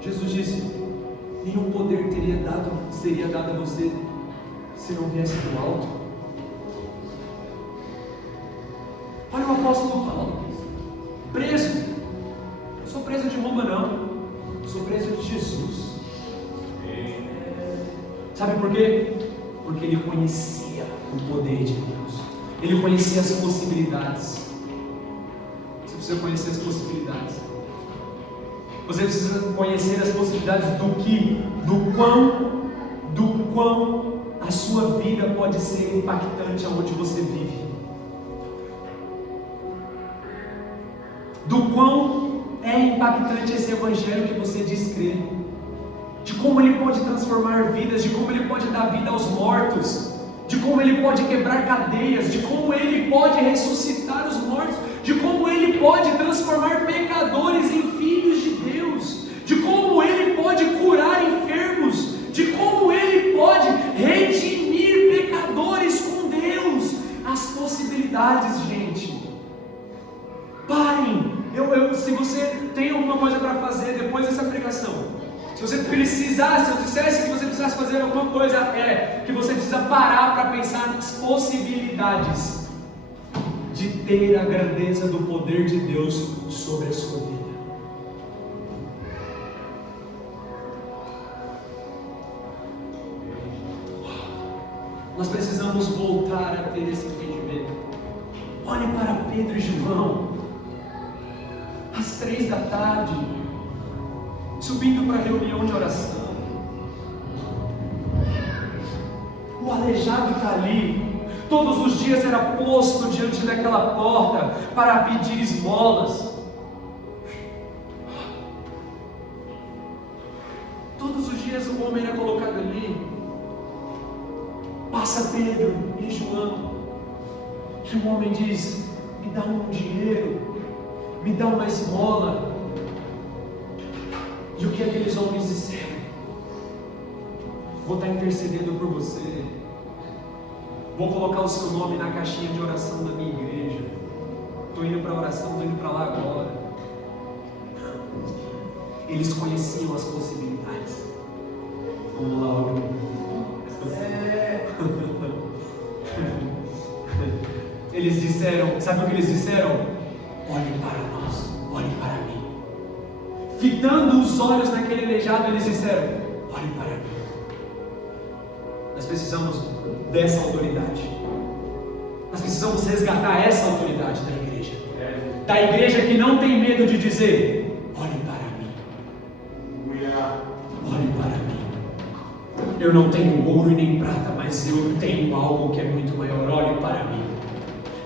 Jesus disse: nenhum poder seria dado a você se não viesse do alto. Olha o apóstolo Paulo, preso. Não sou preso de Roma, não. Sou preso de Jesus. Sabe por quê? Porque ele conhecia o poder de Deus. Ele conhecia as possibilidades. Você precisa conhecer as possibilidades. Você precisa conhecer as possibilidades do quão a sua vida pode ser impactante aonde você vive. Do quão é impactante esse evangelho que você diz crer. De como ele pode transformar vidas, de como ele pode dar vida aos mortos, de como ele pode quebrar cadeias, de como ele pode ressuscitar os mortos, de como ele pode transformar pecadores em filhos de Deus, de como ele pode curar enfermos, de como ele pode redimir pecadores com Deus. As possibilidades, gente. Parem. Se você tem alguma coisa para fazer depois dessa pregação, se eu dissesse que você precisasse fazer alguma coisa, que você precisa parar para pensar nas possibilidades de ter a grandeza do poder de Deus sobre a sua vida. Nós precisamos voltar a ter esse entendimento. Olhe para Pedro e João, às 3 da tarde, subindo para a reunião de oração. O aleijado está ali. Todos os dias era posto diante daquela porta para pedir esmolas. Todos os dias o homem era colocado ali. Passa Pedro e João, e o homem diz: me dá um dinheiro, me dá uma esmola. E o que aqueles homens disseram? Vou estar intercedendo por você. Vou colocar o seu nome na caixinha de oração da minha igreja. Estou indo para a oração, estou indo para lá agora. Eles conheciam as possibilidades. Vamos lá, olha. Eles disseram, sabe o que eles disseram? Olhe para nós, olhe para mim. Fitando os olhos naquele aleijado, eles disseram: olhe para mim. Nós precisamos dessa autoridade. Nós precisamos resgatar essa autoridade da igreja. Da igreja que não tem medo de dizer: olhe para mim. Olhe para mim. Eu não tenho ouro e nem prata, mas eu tenho algo que é muito maior. Olhe para mim.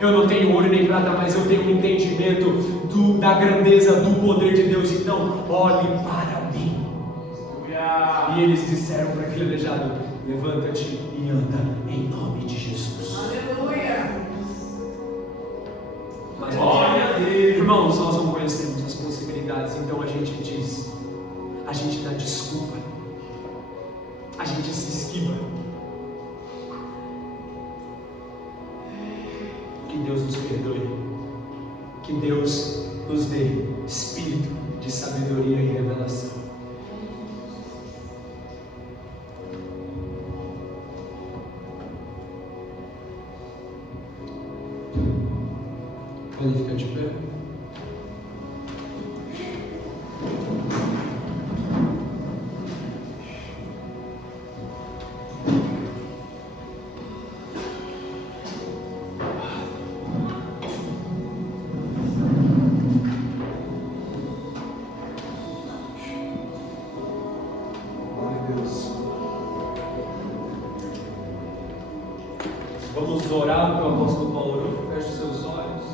Eu não tenho ouro e nem prata, mas eu tenho um entendimento da grandeza do poder de Deus. Então, olhe para mim. E eles disseram para aquele aleijado: levanta-te e anda em nome de Jesus. Aleluia. Mas, irmãos, nós não conhecemos as possibilidades, então a gente diz, a gente dá desculpa, a gente se esquiva. Que Deus nos perdoe, que Deus nos dê espírito de sabedoria e revelação. Pode ficar de pé. Vamos orar para o apóstolo Paulo. Feche os seus olhos.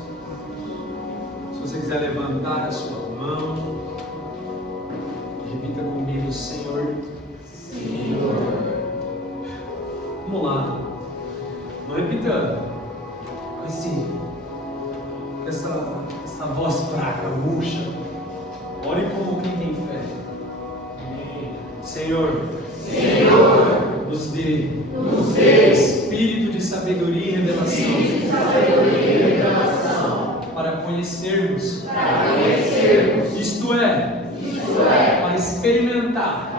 Se você quiser levantar a sua mão, repita comigo: Senhor. Senhor. Vamos lá. Não repita com essa voz fraca, murcha. Ore como quem tem fé. Senhor. Senhor. Nos dê espírito de sabedoria e revelação, para conhecermos, isto é, para experimentar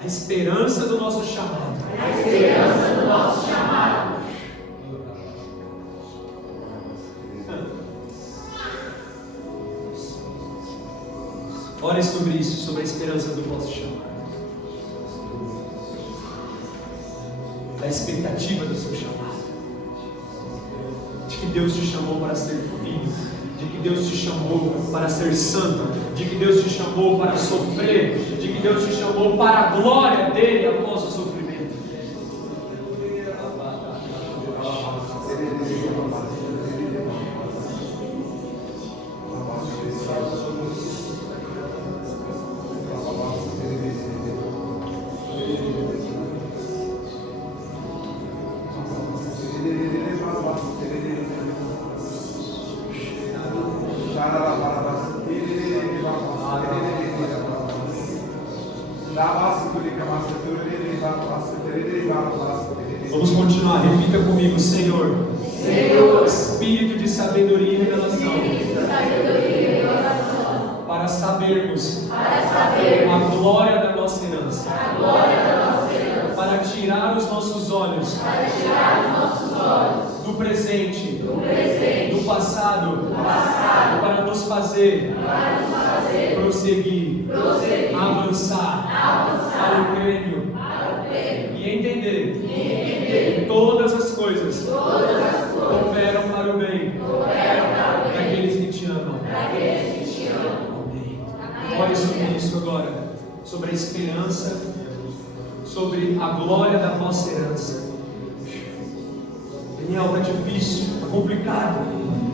a esperança do nosso chamado. Ore sobre isso, sobre a esperança do vosso chamado. Da expectativa do seu chamado, de que Deus te chamou para ser filho, de que Deus te chamou para ser santo, de que Deus te chamou para sofrer, de que Deus te chamou para a glória dele após o sofrimento. Vamos continuar, repita comigo: Senhor, espírito de sabedoria e revelação, para sabermos a glória da nossa herança, para tirar os nossos olhos do presente, do passado, para nos fazer prosseguir, avançar para o prêmio e entender que todas as coisas cooperam para o bem daqueles que te amam. Amém. Ore sobre isso agora, sobre a esperança, sobre a glória da vossa herança. Daniel, está difícil, está complicado.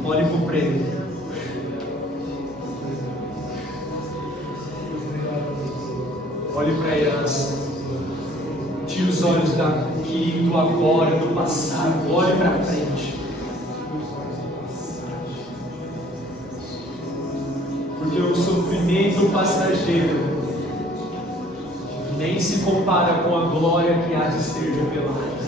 Olhe para o prêmio. Olhe para a herança. Tire os olhos daqui, do agora, do passado. Olhe para frente. Porque o sofrimento passageiro nem se compara com a glória que há de ser revelada.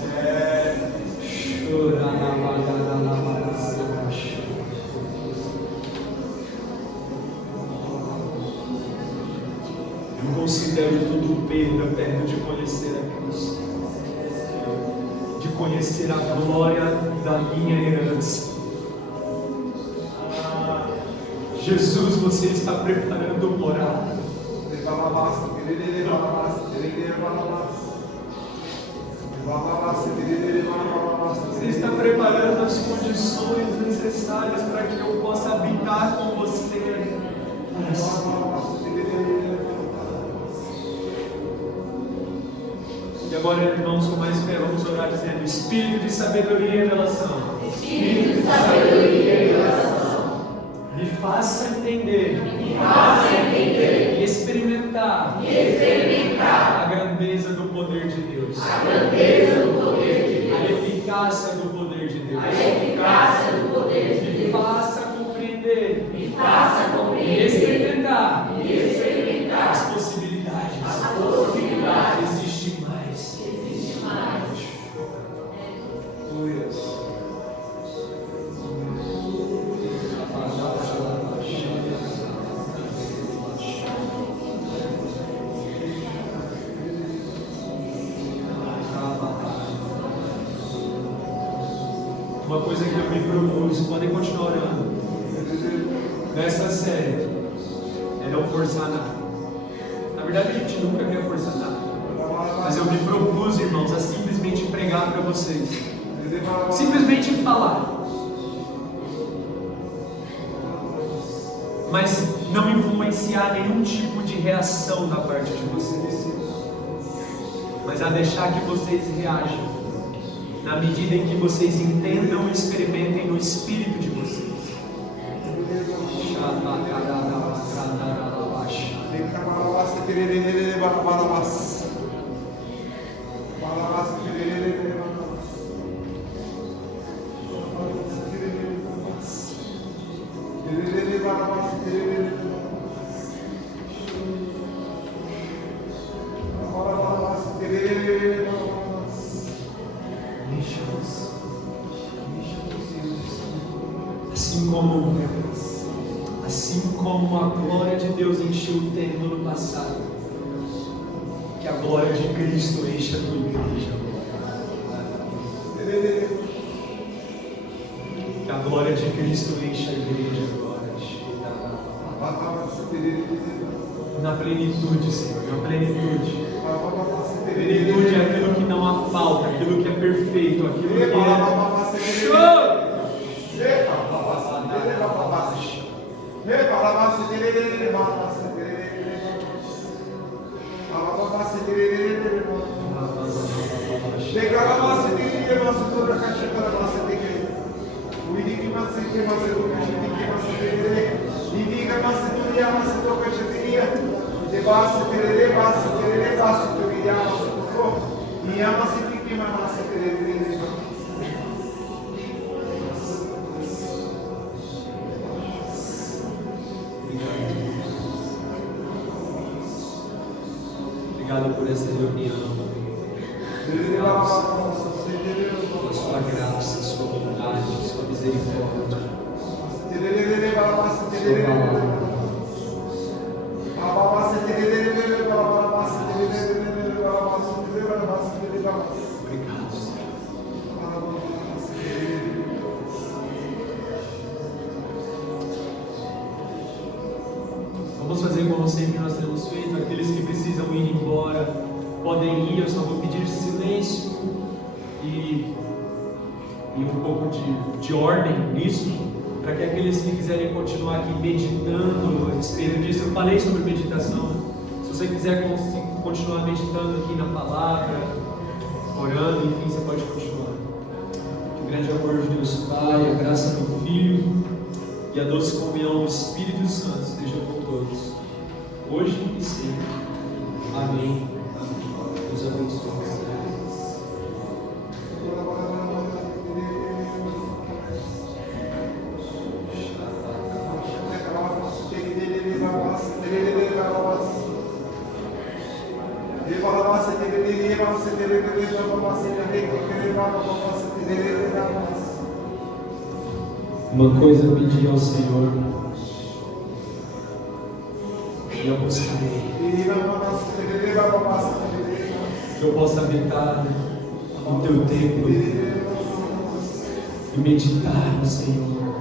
Eu considero tudo perda perto de conhecer a Cristo, de conhecer a glória da minha herança. Jesus, você está preparando morada. Você está preparando as condições necessárias para que eu possa habitar com você. E agora, irmãos, com mais fé, vamos orar dizendo: Espírito de sabedoria e revelação. Espírito de sabedoria e revelação. Me faça entender. E experimentar. A grandeza do poder de Deus. A eficácia do poder de Deus. Me faça compreender. E experimentar. As possibilidades. Existe mais. coisa que eu me propus, podem continuar orando, nessa série, é não forçar nada. Na verdade, a gente nunca quer forçar nada, mas eu me propus, irmãos, a simplesmente pregar para vocês, simplesmente falar, mas não influenciar nenhum tipo de reação da parte de vocês, mas a deixar que vocês reajam na medida em que vocês entendam e experimentem no espírito de vocês. Assim como a glória de Deus encheu o templo no passado, que a glória de Cristo encha a tua igreja. Que a glória de Cristo encha a igreja agora. Na plenitude, Senhor, na plenitude. Plenitude é aquilo que não há falta, aquilo que é perfeito, aquilo que é show! Obrigado por essa reunião. Obrigado pela sua graça, sua bondade, sua misericórdia, sua palavra. Obrigado, Senhor. Vamos fazer como sempre nós temos feito. Aqueles que precisam ir embora podem ir. Eu só vou pedir silêncio e um pouco de ordem nisso, para que aqueles que quiserem continuar aqui meditando a respeito disso. Eu falei sobre meditação. Se você quiser continuar meditando aqui na palavra, orando, enfim, você pode continuar. Que o grande amor de Deus Pai, a graça do Filho e a doce comunhão do Espírito Santo estejam com todos, hoje e sempre. Amém. Deus abençoe. Uma coisa eu pedi ao Senhor e eu buscarei, que eu possa habitar no teu templo e meditar no Senhor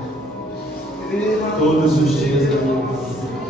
todos os dias da minha vida.